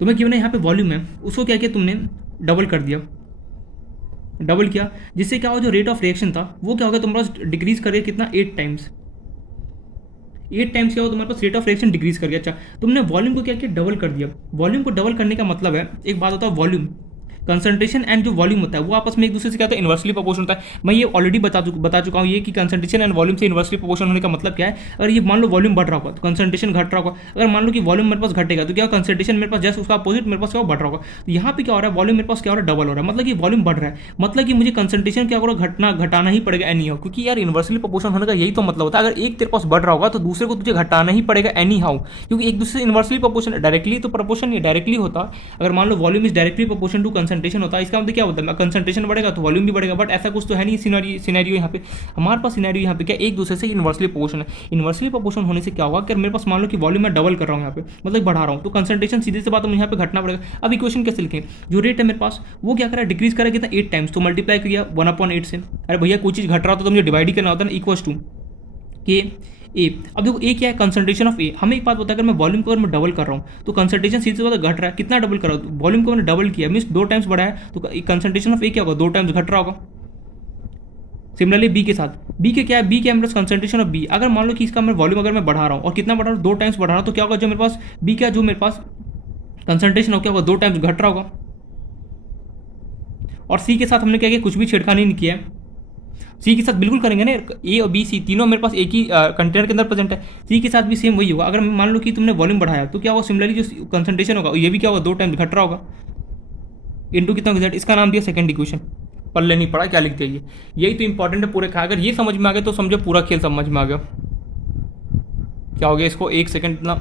तुम्हें गिवन है यहाँ पे वॉल्यूम है, उसको क्या किया तुमने डबल कर दिया, डबल किया, जिससे क्या हो, जो रेट ऑफ रिएक्शन था वो क्या होगा तुम्हारे पास डिक्रीज कर गया, कितना 8 टाइम्स, 8 टाइम्स क्या हो तुम्हारे पास रेट ऑफ रिएक्शन डिक्रीज कर गया। अच्छा तुमने वॉल्यूम को क्या किया, डबल कर दिया। वॉल्यूम को डबल करने का मतलब है, एक बात होता है वॉल्यूम, कंसंट्रेशन एंड जो वॉल्यूम होता है वो आपस में एक दूसरे से क्या होता है, इन्वर्सली प्रोपोर्शन होता है। मैं ये ऑलरेडी बता चुका हूँ ये कि कंसंट्रेशन एंड वॉल्यूम से इन्वर्सली प्रोपोर्शन होने का मतलब क्या है। अगर ये मान लो वॉल्यूम बढ़ रहा होगा तो कंसंट्रेशन घट रहा होगा, अगर मान लो कि वॉल्यूम मेरे पास घटेगा तो क्या कंसंट्रेशन मेरे पास जस्ट उसका अपोजिट मेरे पास क्या बढ़ रहा होगा। तो यहाँ पे क्या हो रहा है, वॉल्यूम मेरे पास क्या हो रहा है, डबल हो रहा है, मतलब कि वॉल्यूम बढ़ रहा है, मतलब कि मुझे कंसंट्रेशन क्या होगा, घटाना ही पड़ेगा एनी हाउ, क्योंकि यार इन्वर्सली प्रोपोर्शन होने का यही तो मतलब होता है। अगर एक तेरे पास बढ़ रहा होगा तो दूसरे को तुझे घटाना ही पड़ेगा एनी हाउ, क्योंकि एक दूसरे से इन्वर्सली प्रोपोर्शन, डायरेक्टली तो प्रोपोर्शन नहीं डायरेक्टली होता। अगर मान लो volume is directly proportion to concentration होता है, इसका मतलब क्या होता है, कंसंट्रेशन बढ़ेगा तो वॉल्यूम भी बढ़ेगा, बट ऐसा कुछ तो है नहीं सिनेरियो यहाँ पे। हमारे पास सिनेरियो यहाँ पे क्या, एक दूसरे से इन्वर्सली प्रोपोर्शन है। इन्वर्सली प्रोपोर्शन होने से क्या होगा कि मेरे पास मान लो कि वॉल्यूम मैं डबल कर रहा हूँ यहाँ पे, मतलब बढ़ा रहा हूँ, तो कंसंट्रेशन सीधे से बात मुझे यहाँ पे घटना पड़ेगा। अब इक्वेशन कैसे लिखें, जो रेट है मेरे पास वो क्या करा, डिक्रीज करा कितना 8 टाइम्स, तो मल्टीप्लाई किया 1/8 से। अरे भैया कोई चीज़ घट रहा तो मुझे डिवाइड ही करना होता है ना, इक्वल्स टू के ए। अब देखो ए क्या है, कंसंट्रेशन ऑफ ए। हमें एक बात बता, अगर मैं वॉल्यूम को अगर मैं डबल कर रहा हूँ तो कंसंट्रेशन सीधे से ज़्यादा घट रहा है, कितना डबल कर रहा हूँ, वॉल्यूम को मैंने डबल किया मीन्स 2 टाइम्स बढ़ाया, तो कंसंट्रेशन ऑफ ए क्या होगा, 2 टाइम्स घट रहा होगा। सिमिलरली बी के साथ, बी के क्या है, बी क्या है मेरे पास कंसंट्रेशन ऑफ बी। अगर मान लो कि इसका मैं वॉल्यूम अगर मैं बढ़ा रहा हूँ और कितना बढ़ा रहा हूँ, 2 टाइम्स बढ़ा रहा हूँ, तो क्या होगा, जो मेरे पास बी क्या, जो मेरे पास कंसंट्रेशन हो क्या होगा, 2 टाइम्स घट रहा होगा। और सी के साथ हमने क्या किया, कुछ भी छेड़खानी नहीं किया है, सी के साथ बिल्कुल करेंगे ना, ए और बी सी तीनों मेरे पास एक ही कंटेनर के अंदर प्रेजेंट है, सी के साथ भी सेम वही होगा। अगर मान लो कि तुमने वॉल्यूम बढ़ाया तो क्या होगा, सिमिलरली जो कंसंट्रेशन होगा ये भी क्या होगा, 2 टाइम्स घट रहा होगा, इनटू कितना होगा, इसका नाम दिया सेकंड इक्वेशन। पल्ले नहीं पड़ा क्या लिख दिया, यही तो इंपॉर्टेंट है पूरे का। अगर ये समझ में आ गया तो समझो पूरा खेल समझ में आ गया। क्या हो गया इसको, एक सेकंड ना,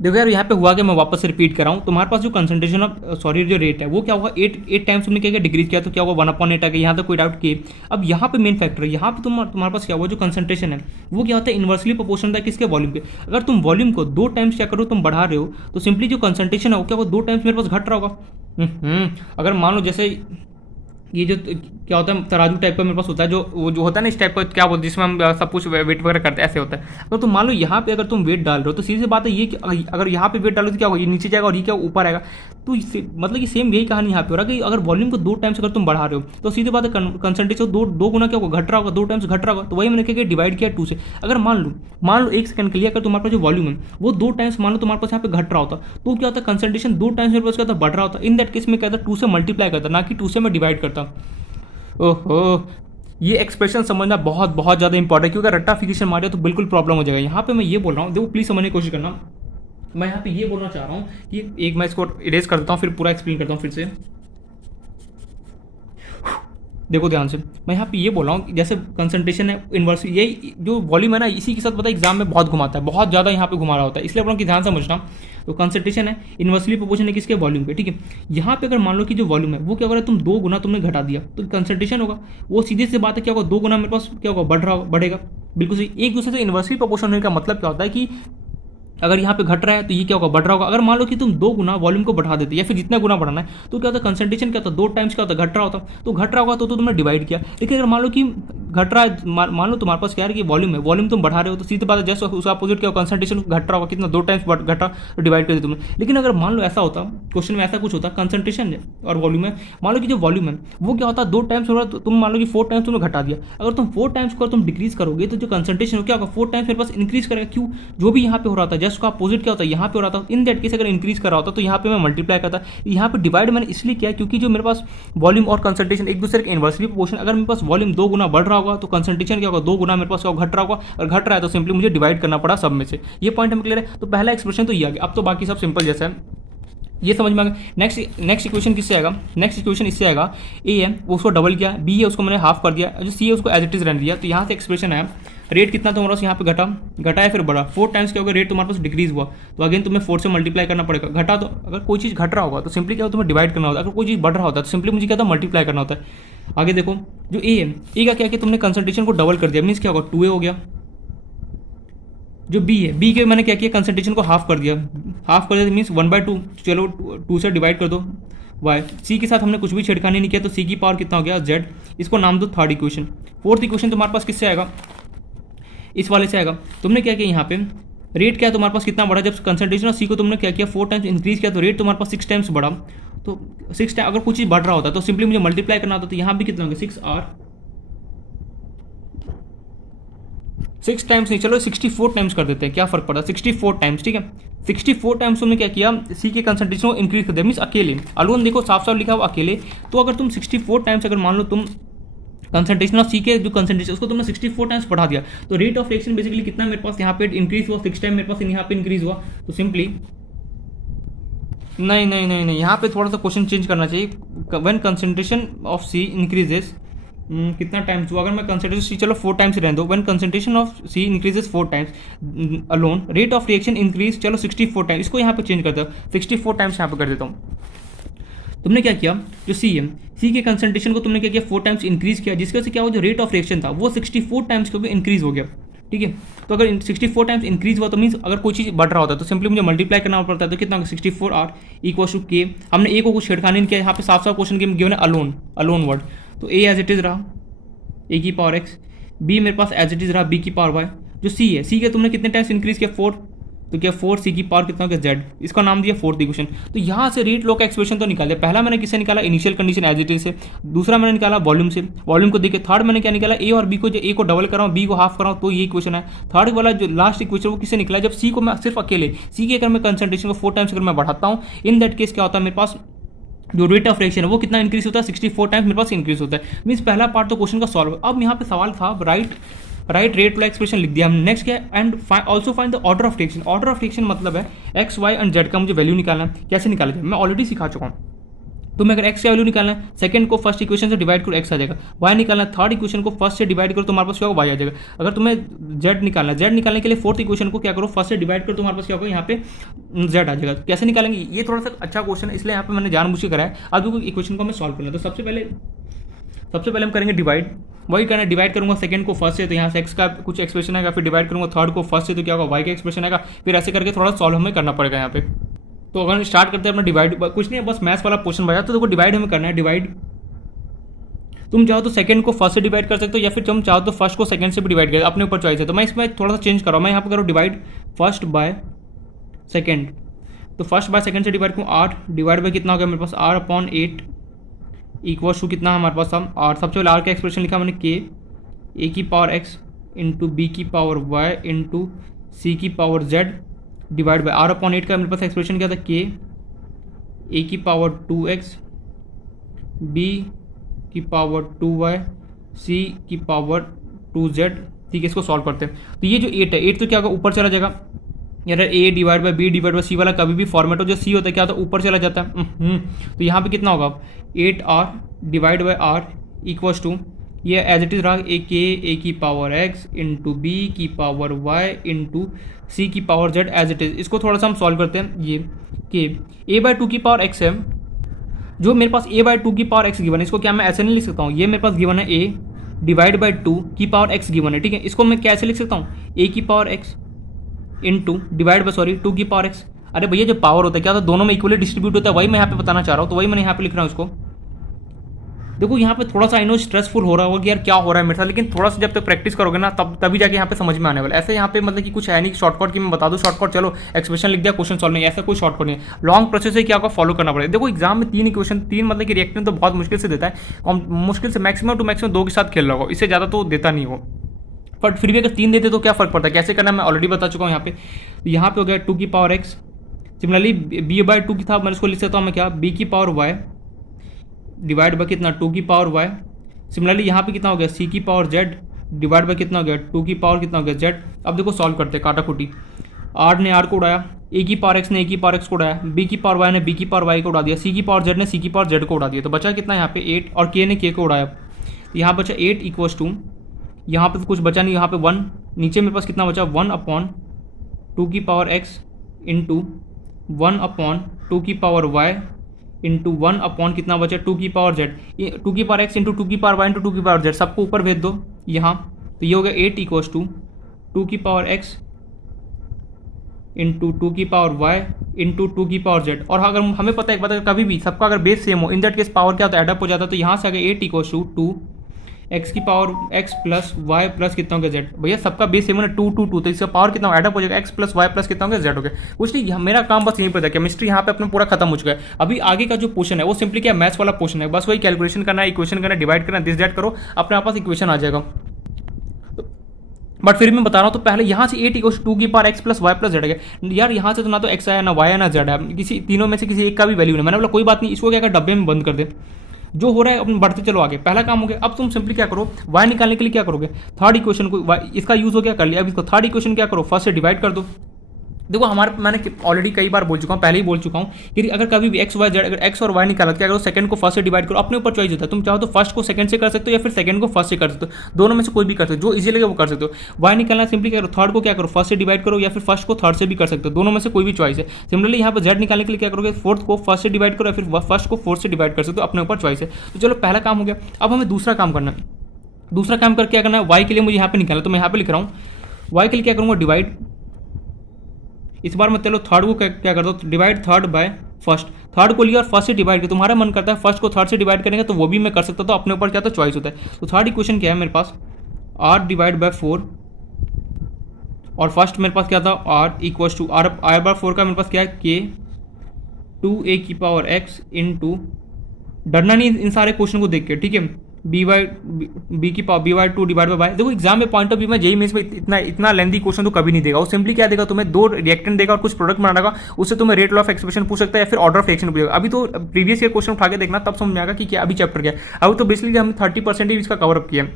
देखो यार यहाँ पे हुआ कि मैं वापस से रिपीट कर रहा हूँ। तुम्हारे पास जो कंसंट्रेशन ऑफ जो रेट है वो क्या होगा, 8 टाइम्स तुमने क्या डिक्रीज किया तो क्या होगा 1/8 आ गया, यहाँ तक कोई डाउट किए। अब यहाँ पे मेन फैक्टर है, यहाँ पे तुम्हारे पास क्या हुआ, जो कंसंट्रेशन है वो क्या होता है, इन्वर्सली प्रोपोर्शनल है किसके, वॉल्यूम के। अगर तुम वॉल्यूम को 2 टाइम्स क्या करो, तुम बढ़ा रहे हो, तो सिंपली जो कंसंट्रेशन है वो क्या होगा, 2 टाइम्स मेरे पास घट रहा होगा। अगर मान लो जैसे ये जो क्या होता है तराजू टाइप का मेरे पास होता है, जो वो जो होता है ना इस टाइप का, क्या बोलते हैं जिसमें हम सब कुछ वेट वगैरह करते हैं, ऐसे होता है। तो तुम मान लो यहाँ पे अगर तुम वेट डाल रहे हो तो सीधी सी बात है ये कि अगर यहाँ पे वेट डालो तो क्या होगा, ये नीचे जाएगा और ये क्या ऊपर आएगा। तो मतलब कि सेम यही कहानी यहाँ पे हो रहा है कि अगर वॉल्यूम को 2 टाइम्स अगर तुम बढ़ा रहे हो तो सीधी बात है कंसंट्रेशन दो गुना क्या होगा, घट रहा होगा, 2 टाइम्स घट रहा होगा। तो वही मैंने क्या डिवाइड किया 2 से। अगर मान लो 1 सेकंड के लिए अगर तुम्हारे पास जो वॉल्यूम है वो 2 टाइम्स मान लो तुम्हारे पास यहाँ पे घट रहा होता, तो क्या होता है कंसंट्रेशन 2 टाइम्स मेरे पास क्या होता बढ़ रहा होता। इन दैट केस में क्या होता 2 से मल्टीप्लाई करता, ना कि 2 से मैं डिवाइड करता। ओहो, ये एक्सप्रेशन समझना बहुत बहुत ज़्यादा इंपॉर्टेंट है, क्योंकि अगर रट्टाफिकेशन मारे तो बिल्कुल प्रॉब्लम हो जाएगा। यहाँ पे मैं ये बोल रहा हूँ, देखो प्लीज़ समझने की कोशिश करना। मैं यहाँ पे ये बोलना चाह रहा हूँ कि एक मैं इसको इरेज कर देता हूँ, फिर पूरा एक्सप्लेन करता हूँ फिर से। देखो ध्यान से, मैं यहाँ पे ये बोल रहा हूँ जैसे कंसंट्रेशन है इन्वर्स, ये जो वॉल्यूम है ना इसी के साथ पता है एग्जाम में बहुत घुमाता है, बहुत ज़्यादा यहाँ पे घुमा रहा होता है, इसलिए बोल रहा हूँ कि ध्यान समझना। तो कंसंट्रेशन है इन्वर्सली प्रोपोर्शनल है किसके, वॉल्यूम के, ठीक है। यहाँ पे अगर मान लो कि जो वॉल्यूम है वो क्या हो रहा है, तुम 2 गुना तुमने घटा दिया तो कंसंट्रेशन होगा वो सीधे से बात है क्या होगा, 2 गुना मेरे पास क्या होगा बढ़ रहा होगा, बढ़ेगा। बिल्कुल सही। एक दूसरे से इन्वर्सली प्रोपोर्शनल होने का मतलब क्या होता है कि अगर यहाँ पे घट रहा है तो ये क्या होगा बढ़ रहा होगा। अगर मान लो कि तुम 2 गुना वॉल्यूम को बढ़ा देते या फिर जितना गुना बढ़ाना है तो क्या होता है कंसंट्रेशन क्या होता है 2 टाइम्स क्या होता है घट रहा होता। तो घट रहा होगा तो तुमने डिवाइड किया। लेकिन अगर मान लो कि घट रहा है, मान लो तुम्हारे पास क्या है कि वॉल्यूम है, वॉल्यूम तुम बढ़ा रहे हो तो सीधी बात है जैसे उसका अपोजिट क्या कंसंट्रेशन घट रहा होगा, कितना 2 टाइम्स घटा तो डिवाइड कर दिया तुमने। लेकिन अगर मान लो ऐसा होता, क्वेश्चन में ऐसा कुछ होता कंसंट्रेशन और वॉल्यूम है, मान लो कि जो वॉल्यूम है वो क्या होता है 2 टाइम्स हो रहा है, तुम मान लो कि 4 टाइम्स तुमने घटा दिया। अगर तुम 4 टाइम्स को तुम डिक्रीज करोगे तो जो कंसंट्रेशन हो क्या होगा 4 टाइम्स मेरे पास इंक्रीज करेगा। क्यों, जो भी यहाँ पे हो रहा था जस्ट उसका अपोजिट क्या होता है यहाँ पे हो रहा था। इन दैट केस अगर इंक्रीज कर रहा होता तो यहाँ पे मैं मल्टीप्लाई करता। यहाँ पे डिवाइड मैंने इसलिए किया क्योंकि जो मेरे पास वॉल्यूम और कंसंट्रेशन एक दूसरे के इन्वर्सली प्रोपोर्शन, अगर मेरे पास वॉल्यूम 2 गुना बढ़ रहा होगा तो कंसंट्रेशन क्या होगा 2 गुना मेरे पास घट रहा होगा, और घट रहा है तो सिंपली मुझे डिवाइड करना पड़ा सब में से। ये पॉइंट हमें क्लियर है। तो पहला एक्सप्रेशन तो ये आ गया। अब तो बाकी सब सिंपल जैसा है, ये समझ में आ गया। नेक्स्ट इक्वेशन किससे आएगा, नेक्स्ट इक्वेशन इससे आएगा। ए है वो उसको डबल किया, बी है उसको मैंने हाफ कर दिया, जो सी है उसको एज इट इज रहने दिया। तो यहाँ से एक्सप्रेशन आया रेट कितना तुम्हारे पास यहाँ पे घटा है फिर बढ़ा, 4 टाइम्स क्या होगा रेट तुम्हारे पास डिक्रीज हुआ तो अगेन तुम्हें 4 से मल्टीप्लाई करना पड़ेगा। घटा तो अगर कोई चीज़ घट रहा होगा तो सिंपली क्या होता है तुम्हें डिवाइड करना होता है, अगर कोई चीज़ बढ़ रहा होता है तो सिंपली मुझे क्या होता है मल्टीप्लाई करना होता है। आगे देखो जो ए है, ए का क्या कि तुमने कंसंट्रेशन को डबल कर दिया, मीन्स क्या होगा 2a हो गया। जो बी है, बी के मैंने क्या किया कंसंट्रेशन को हाफ कर दिया, मीन्स 1/2, चलो 2 से डिवाइड कर दो वाई। सी के साथ हमने कुछ भी छिड़कानी नहीं किया तो सी की पावर कितना हो गया जेड, इसको नाम दो थर्ड इक्वेशन। फोर्थ इक्वेशन तुम्हारे पास किससे आएगा, इस वाले से आएगा। तुमने क्या किया यहाँ पे रेट क्या है तुम्हारे पास कितना बढ़ा, जब कंसंट्रेशन और सी को तुमने क्या किया 4 टाइम्स इंक्रीज किया तो रेट तुम्हारे पास 6 टाइम्स बढ़ा। तो 6 टाइम अगर कुछ चीज़ बढ़ रहा होता तो सिंपली मुझे मल्टीप्लाई करना होता, तो यहाँ भी कितना हो गया 6 टाइम्स नहीं, चलो 64 टाइम्स कर देते हैं, क्या फर्क पड़ा 64 टाइम्स, ठीक है। 64 टाइम्स तुमने क्या किया सी के कंसंट्रेशन को इंक्रीज कर दिया, मीन्स अकेले अलोन, देखो साफ साफ लिखा हुआ अकेले। तो अगर तुम 64 टाइम्स अगर मान लो तुम कंसंट्रेशन ऑफ सी के जो कंसंट्रेशन उसको तुमने 64 टाइम्स बढ़ा दिया तो रेट ऑफ रिएक्शन बेसिकली कितना मेरे पास यहाँ पे इंक्रीज हुआ, 6 टाइम मेरे पास यहाँ पे इंक्रीज हुआ। तो सिंपली नहीं, यहाँ पे थोड़ा सा क्वेश्चन चेंज करना चाहिए। When concentration of C increases कितना टाइम्स हुआ, अगर मैं कंसंट्रेशन सी चलो 4 टाइम्स रहने दो, when concentration of C increases 4 times alone rate of reaction increase चलो 64 टाइम्स, इसको यहाँ पे चेंज कर दो 64 टाइम्स यहाँ पे कर देता हूँ। तुमने क्या किया जो सी है, सी के कंसंट्रेशन को तुमने क्या किया 4 टाइम्स इंक्रीज किया, जिसकी वजह से क्या हुआ जो रेट ऑफ रिएक्शन था वो 64 टाइम्स को भी इंक्रीज हो गया, ठीक है। तो अगर 64 टाइम्स इंक्रीज हुआ तो मीन्स अगर कोई चीज़ बढ़ रहा होता है तो सिंपली मुझे मल्टीप्लाई करना पड़ता है। तो कितना 64 आर इक्वल टू के, हमने ए को कुछ छेड़खानी नहीं किया, यहाँ पे साफ साफ क्वेश्चन गिवन है अलोन वर्ड। तो ए एज इट इज रहा ए की पावर एक्स, बी मेरे पास एज इट इज रहा बी की पावर वाई। जो सी है, सी के तुमने कितने टाइम्स इंक्रीज किया 4, तो क्या 4 सी की पावर कितना हो गया जेड, इसका नाम दिया फोर्थ इक्वेशन। तो यहाँ से रेट लॉ का एक्सप्रेशन तो निकाल दिया। पहला मैंने किससे निकाला initial condition as it is से, दूसरा मैंने निकाला वॉल्यूम से, वॉल्यूम को देखिए। थर्ड मैंने क्या निकाला ए और बी को, जो ए को डबल कराऊँ बी को हाफ कराऊँ तो ये इक्वेशन है। थर्ड वाला जो लास्ट इक्वेशन वो किससे निकला, जब सी को मैं सिर्फ अकेले सी के अगर मैं कंसंट्रेशन को 4 टाइम्स अगर मैं बढ़ाता हूँ, इन दैट केस क्या होता है मेरे पास जो रेट ऑफ रिएक्शन है वो कितना इंक्रीज होता है 64 टाइम्स मेरे पास इंक्रीज होता है। मीन्स पहला पार्ट तो क्वेश्चन का सॉल्व। अब यहाँ पे सवाल था राइट रेट वाला एक्सप्रेशन लिख दिया हमने। नेक्स्ट क्या है and also find the order of reaction. Order of reaction मतलब है एक्स वाई एंड जेड का मुझे वैल्यू निकालना है। कैसे निकाला जाए मैं ऑलरेडी सिखा चुका हूँ। तुम्हें अगर एक्स का वैल्यू निकालना है सेकंड को फर्स्ट इक्वेशन से डिवाइड करो एक्स आ जाएगा, वाई निकालना है थर्ड इक्वेशन को फर्स्ट से डिवाइड करो तुम्हारे पास क्या होगा वाई आ जाएगा। अगर तुम्हें जेड निकालना है, जेड निकालने के लिए फोर्थ इक्वेशन को क्या करो फर्स्ट से डिवाइड करो तुम्हारे पास क्या होगा यहाँ पे जेड आ जाएगा। कैसे निकालेंगे ये थोड़ा सा अच्छा क्वेश्चन है इसलिए यहाँ पे मैंने जानबूझ के कराया। अब देखो इक्वेशन को हमें सॉल्व करना है। तो सबसे पहले हम करेंगे डिवाइड, वही करना है डिवाइड करूंगा सेकंड को फर्स्ट से तो यहाँ से एक्स का कुछ एक्सप्रेशन आएगा, फिर डिवाइड करूंगा थर्ड को फर्स्ट से तो क्या होगा वाई का एक्सप्रेशन आएगा, फिर ऐसे करके थोड़ा सॉल्व हमें करना पड़ेगा यहाँ पे। तो अगर स्टार्ट करते हैं अपना डिवाइड, कुछ नहीं है बस मैथ्स वाला पोर्शन बचा। तो देखो डिवाइड हमें करना है, डिवाइड तुम चाहो तो सेकंड को फर्स्ट से डिवाइड कर सकते हो, या फिर तुम चाहो तो फर्स्ट को सेकंड से भी डिवाइड कर, अपने ऊपर चॉइस है। तो मैं इसमें थोड़ा सा चेंज कर रहा हूँ, मैं यहाँ पे करूँ डिवाइड फर्स्ट बाय सेकंड। तो फर्स्ट बाय सेकंड से डिवाइड करूँ 8 डिवाइड बाय कितना हो गया मेरे पास R/8 इक्वल्स टू कितना है हमारे पास हम 8। सबसे पहले R का एक्सप्रेशन लिखा मैंने k a की पावर x इंटू बी की पावर y इंटू सी की power z divide by R/8 का मेरे पास एक्सप्रेशन क्या था k a की पावर 2x b की पावर 2y c की पावर 2z। ठीक है, इसको सॉल्व करते हैं। तो ये जो 8 है, 8 तो क्या होगा ऊपर चला जाएगा यार, a divide by b divide by c वाला कभी भी फॉर्मेट हो जो c होता है क्या होता है ऊपर चला जाता है। तो यहाँ पे कितना होगा 8r divide by r equals to ये एज इट इज रहा a की पावर x इंटू बी की पावर y इंटू सी की power z as it is. इसको थोड़ा सा हम सॉल्व करते हैं। ये कि a/2 की पावर x है, जो मेरे पास a/2 की पावर x गिवन है, इसको क्या मैं ऐसे नहीं लिख सकता हूँ, ये मेरे पास गिवन है a डिवाइड बाई 2 की पावर x गिवन है। ठीक है, इसको मैं कैसे लिख सकता हूँ a की power x into divide by 2 की पावर x। अरे भैया जो पावर होता है क्या होता है दोनों में इक्वली डिस्ट्रीब्यूट होता है, वही मैं यहाँ पे बताना चाह रहा हूँ, तो वही मैंने यहाँ पे लिख रहा हूँ इसको। देखो यहाँ पे थोड़ा सा आई नो स्ट्रेसफुल हो रहा होगा कि यार क्या हो रहा है मेरे साथ, लेकिन थोड़ा सा जब तक प्रैक्टिस करोगे ना तभी जाके यहाँ पे समझ में आने वाला। ऐसे यहाँ पे मतलब कि कुछ है नहीं शॉर्टकट की मैं बता दूँ शॉर्टकट चलो एक्सप्रेशन लिख दिया क्वेश्चन सॉल्व नहीं, ऐसा कोई शॉर्टकट नहीं है। लॉन्ग प्रोसेस है कि आपको फॉलो करना पड़ेगा। देखो एग्जाम में 3 इक्वेशन 3 मतलब कि रिएक्टेंट तो बहुत मुश्किल से देता है, मुश्किल से मैक्सिमम टू मैक्सिमम 2 के साथ खेल रहा होगा, इससे ज़्यादा तो देता नहीं हो। बट फिर भी अगर 3 देते तो क्या फर्क पड़ता है, कैसे करना मैं ऑलरेडी बता चुका हूँ। यहाँ पे हो गया 2 की पावर x, सिमिलरली b/2 की था मैं इसको लिख सकता हूँ मैं क्या b की पावर y डिवाइड बाय कितना 2 की पावर y। सिमिलरली यहाँ पे कितना हो गया c की पावर z डिवाइड बाय कितना हो गया 2 की पावर कितना हो गया z। अब देखो सॉल्व करते हैं काटा कुटी, r ने r को उड़ाया, a की पावर x ने a की पावर x को उड़ाया, b की पावर y ने b की पावर y को उड़ा दिया, c की पावर z ने c की पावर z को उड़ा दिया। तो बचा कितना यहाँ पे 8 और k ने k को उड़ाया, यहाँ बचा 8 इक्वल्स टू यहाँ पे तो कुछ बचा नहीं, यहाँ पे 1 नीचे मेरे पास कितना बचा 1/2 की पावर x इंटू 1/2 की पावर y इंटू 1 कितना बचा 2 की पावर z, 2 की पावर x इंटू 2 की पावर y इंटू 2 की पावर z सबको ऊपर भेज दो यहाँ। तो ये हो गया 8 इक्वल्स टू 2 की पावर x इंटू 2 की पावर y इंटू 2 की पावर z। और अगर हमें पता है एक बात अगर कभी भी सबका अगर बेस सेम हो इन दैट केस पावर क्या होता है एडअप हो जाता है। तो यहाँ से आगे 8 इक्वल्स टू 2 x की power x plus y plus कितना हो गया z। भैया सबका बेस सेम है ना 2 2 2, तो इसका पावर कितना एडअप हो जाएगा x प्लस y प्लस कितना हो गया z हो गया। कुछ नहीं, मेरा काम बस यहीं पर था, केमिस्ट्री यहाँ पे अपना पूरा खत्म हो चुका है। अभी आगे का जो पोर्शन है वो सिंपली क्या मैथ्स वाला पोर्शन है, बस वही कैलकुलेशन करना है, इक्वेशन करना, डिवाइड करना, दिस दैट करो, अपने पास इक्वेशन आ जाएगा। बट फिर मैं बता रहा हूँ तो पहले यहाँ से 8 इक्वल्स 2 की power x plus y plus z है यार, यहाँ से तो ना तो x है ना y है ना z है, किसी तीनों में से किसी एक का भी वैल्यू नहीं। मैंने बोला कोई बात नहीं, इसको क्या कर डब्बे में बंद कर दे, जो हो रहा है अपन बढ़ते चलो आगे। पहला काम हो गया, अब तुम सिंपली क्या करो y निकालने के लिए क्या करोगे थर्ड इक्वेशन को इसका यूज हो गया कर लिया। अब इसको थर्ड इक्वेशन क्या करो फर्स्ट से डिवाइड कर दो। देखो हमारे मैंने ऑलरेडी कई बार बोल चुका हूँ, पहले ही बोल चुका हूँ कि अगर कभी भी एक्स वाई जेड अगर एक्स और वाई निकाला क्या करो सेकंड को फर्स्ट से डिवाइड करो, अपने ऊपर चॉइस होता है। तुम चाहो तो फर्स्ट को सेकंड से कर सकते हो या फिर सेकंड को फर्स्ट से कर सकते हो, दोनों में से कोई भी कर सकते हो, जो इजी लगे वो कर सकते हो। वाई निकालना सिंपली क्या करो थर्ड को क्या करो फर्स्ट से डिवाइड करो या फिर फर्स्ट को थर्ड से भी कर सकते हो, दोनों में से कोई भी चॉइस है। सिमिलरली यहाँ पर जेड निकालने के लिए क्या करोगे फोर्थ को फर्स्ट से डिवाइड करो या फिर फर्स्ट को फोर्थ से डिवाइड कर सकते हो, अपने ऊपर चॉइस है। तो चलो पहला काम हो गया, अब हमें दूसरा काम करना है। दूसरा काम कर क्या करना है, वाई के लिए मुझे यहाँ पे निकालना, तो मैं यहाँ पे लिख रहा हूँ वाई के लिए क्या करूँगा डिवाइड, इस बार मैं चलो थर्ड को क्या करता हूँ divide third by first, third को लिया और फर्स्ट से डिवाइड किया। तुम्हारा मन करता है फर्स्ट को थर्ड से डिवाइड करेंगे तो वो भी मैं कर सकता, तो अपने ऊपर क्या तो चॉइस होता है। तो थर्ड इक्वेशन क्या है मेरे पास r डिवाइड बाय 4 और फर्स्ट मेरे पास क्या था r इक्वल्स टू r/4 का मेरे पास क्या है k 2a की पावर x इंटू, डरना नहीं इन सारे क्वेश्चन को देख के, ठीक है, b की power b/2 divide by y। देखो एग्जाम में पॉइंट ऑफ व्यू में जेई मेंस में इतना लेंथी क्वेश्चन तो कभी नहीं देगा, वो सिंपली क्या देगा तुम्हें 2 रिएक्टेंट देगा और कुछ प्रोडक्ट बनाएगा, उससे तुम्हें रेट लॉ ऑफ एक्सप्रेशन पूछ सकता है या फिर ऑर्डर ऑफ रिएक्शन पूछेगा। अभी तो प्रीवियस ईयर क्वेश्चन उठा के देखना तब समझ में आएगा कि क्या अभी चैप्टर क्या है। अभी तो बेसिकली हमने 30% ही इसका कवर अप किया।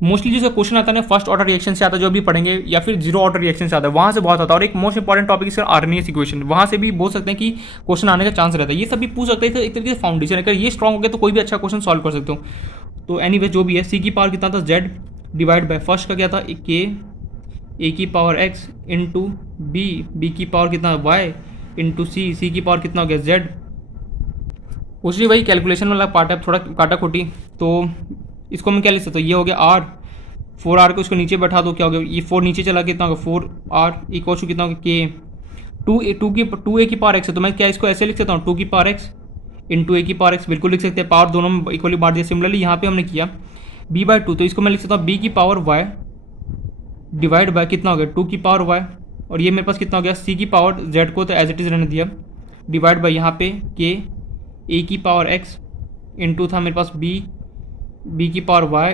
मोस्टली जो क्वेश्चन आता है फर्स्ट ऑर्डर रिएक्शन से आता है जो अभी पढ़ेंगे, या फिर जीरो ऑर्डर रिएक्शन से आता है, वहाँ से बहुत आता है। और एक मोस्ट इंपॉर्टेंट टॉपिक है आर्नियस इक्वेशन, वहाँ से भी बोल सकते हैं कि क्वेश्चन आने का चांस रहता है। ये सब भी पूछ सकते हैं, एक तरीके से फाउंडेशन अगर ये स्ट्रॉन्ग हो गया तो कोई भी अच्छा क्वेश्चन सॉल्व कर सकते हो। तो एनीवे जो भी है, सी की पावर कितना था z डिवाइड बाय फर्स्ट का क्या था k a की पावर x इंटू b की पावर कितना y इंटू c की पावर कितना हो गया z। उसी वही कैलकुलेशन वाला पार्ट है, थोड़ा काटा खोटी। तो इसको मैं क्या लिख सकता हूँ, ये हो गया r 4r को इसको नीचे बैठा दो, क्या हो गया ये 4 नीचे चला कितना होगा 4r इक्वल टू कितना होगा k 2a की पावर x है, तो मैं क्या इसको ऐसे लिख सकता हूँ 2 की पावर x इंटू ए की पावर एक्स बिल्कुल लिख सकते हैं, पावर दोनों में इक्वली बांट दिया। सिमिलरली यहाँ पे हमने किया b/2, तो इसको मैं लिख सकता हूँ b की पावर y डिवाइड बाय कितना हो गया 2 की पावर y, और ये मेरे पास कितना हो गया c की पावर z को तो एज इट इज़ रहने दिया, डिवाइड बाय यहाँ पे k a की पावर x इंटू था मेरे पास b की पावर y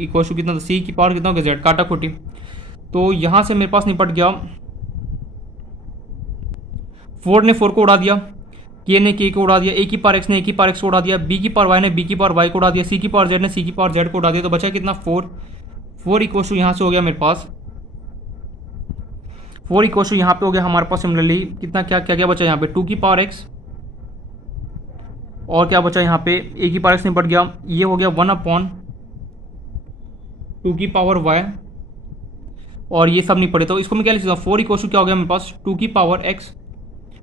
इक्वल टू कितना था c की पावर कितना हो गया z, काटा खोटी। तो यहाँ से मेरे पास निपट गया, 4 ने 4 को उड़ा दिया, k ने k को उड़ा दिया, a की पावर x ने a की पावर x को उड़ा दिया, b की पावर y ने b की पावर y को उड़ा दिया, c की पावर z ने c की पावर z को उड़ा दिया। तो बचा कितना 4 इक्वल टू यहाँ से हो गया मेरे पास 4 इक्वल टू यहाँ पे हो गया हमारे पास सिमिलरली कितना क्या क्या क्या बचा यहाँ पे 2 की पावर x, और क्या बचा यहाँ पे a की पावर x निपट गया, ये हो गया 1/2 की पावर y, और ये सब नहीं पड़े। तो इसको मैं क्या लिख सकता हूँ 4 इक्वल टू क्या हो गया मेरे पास 2 की पावर x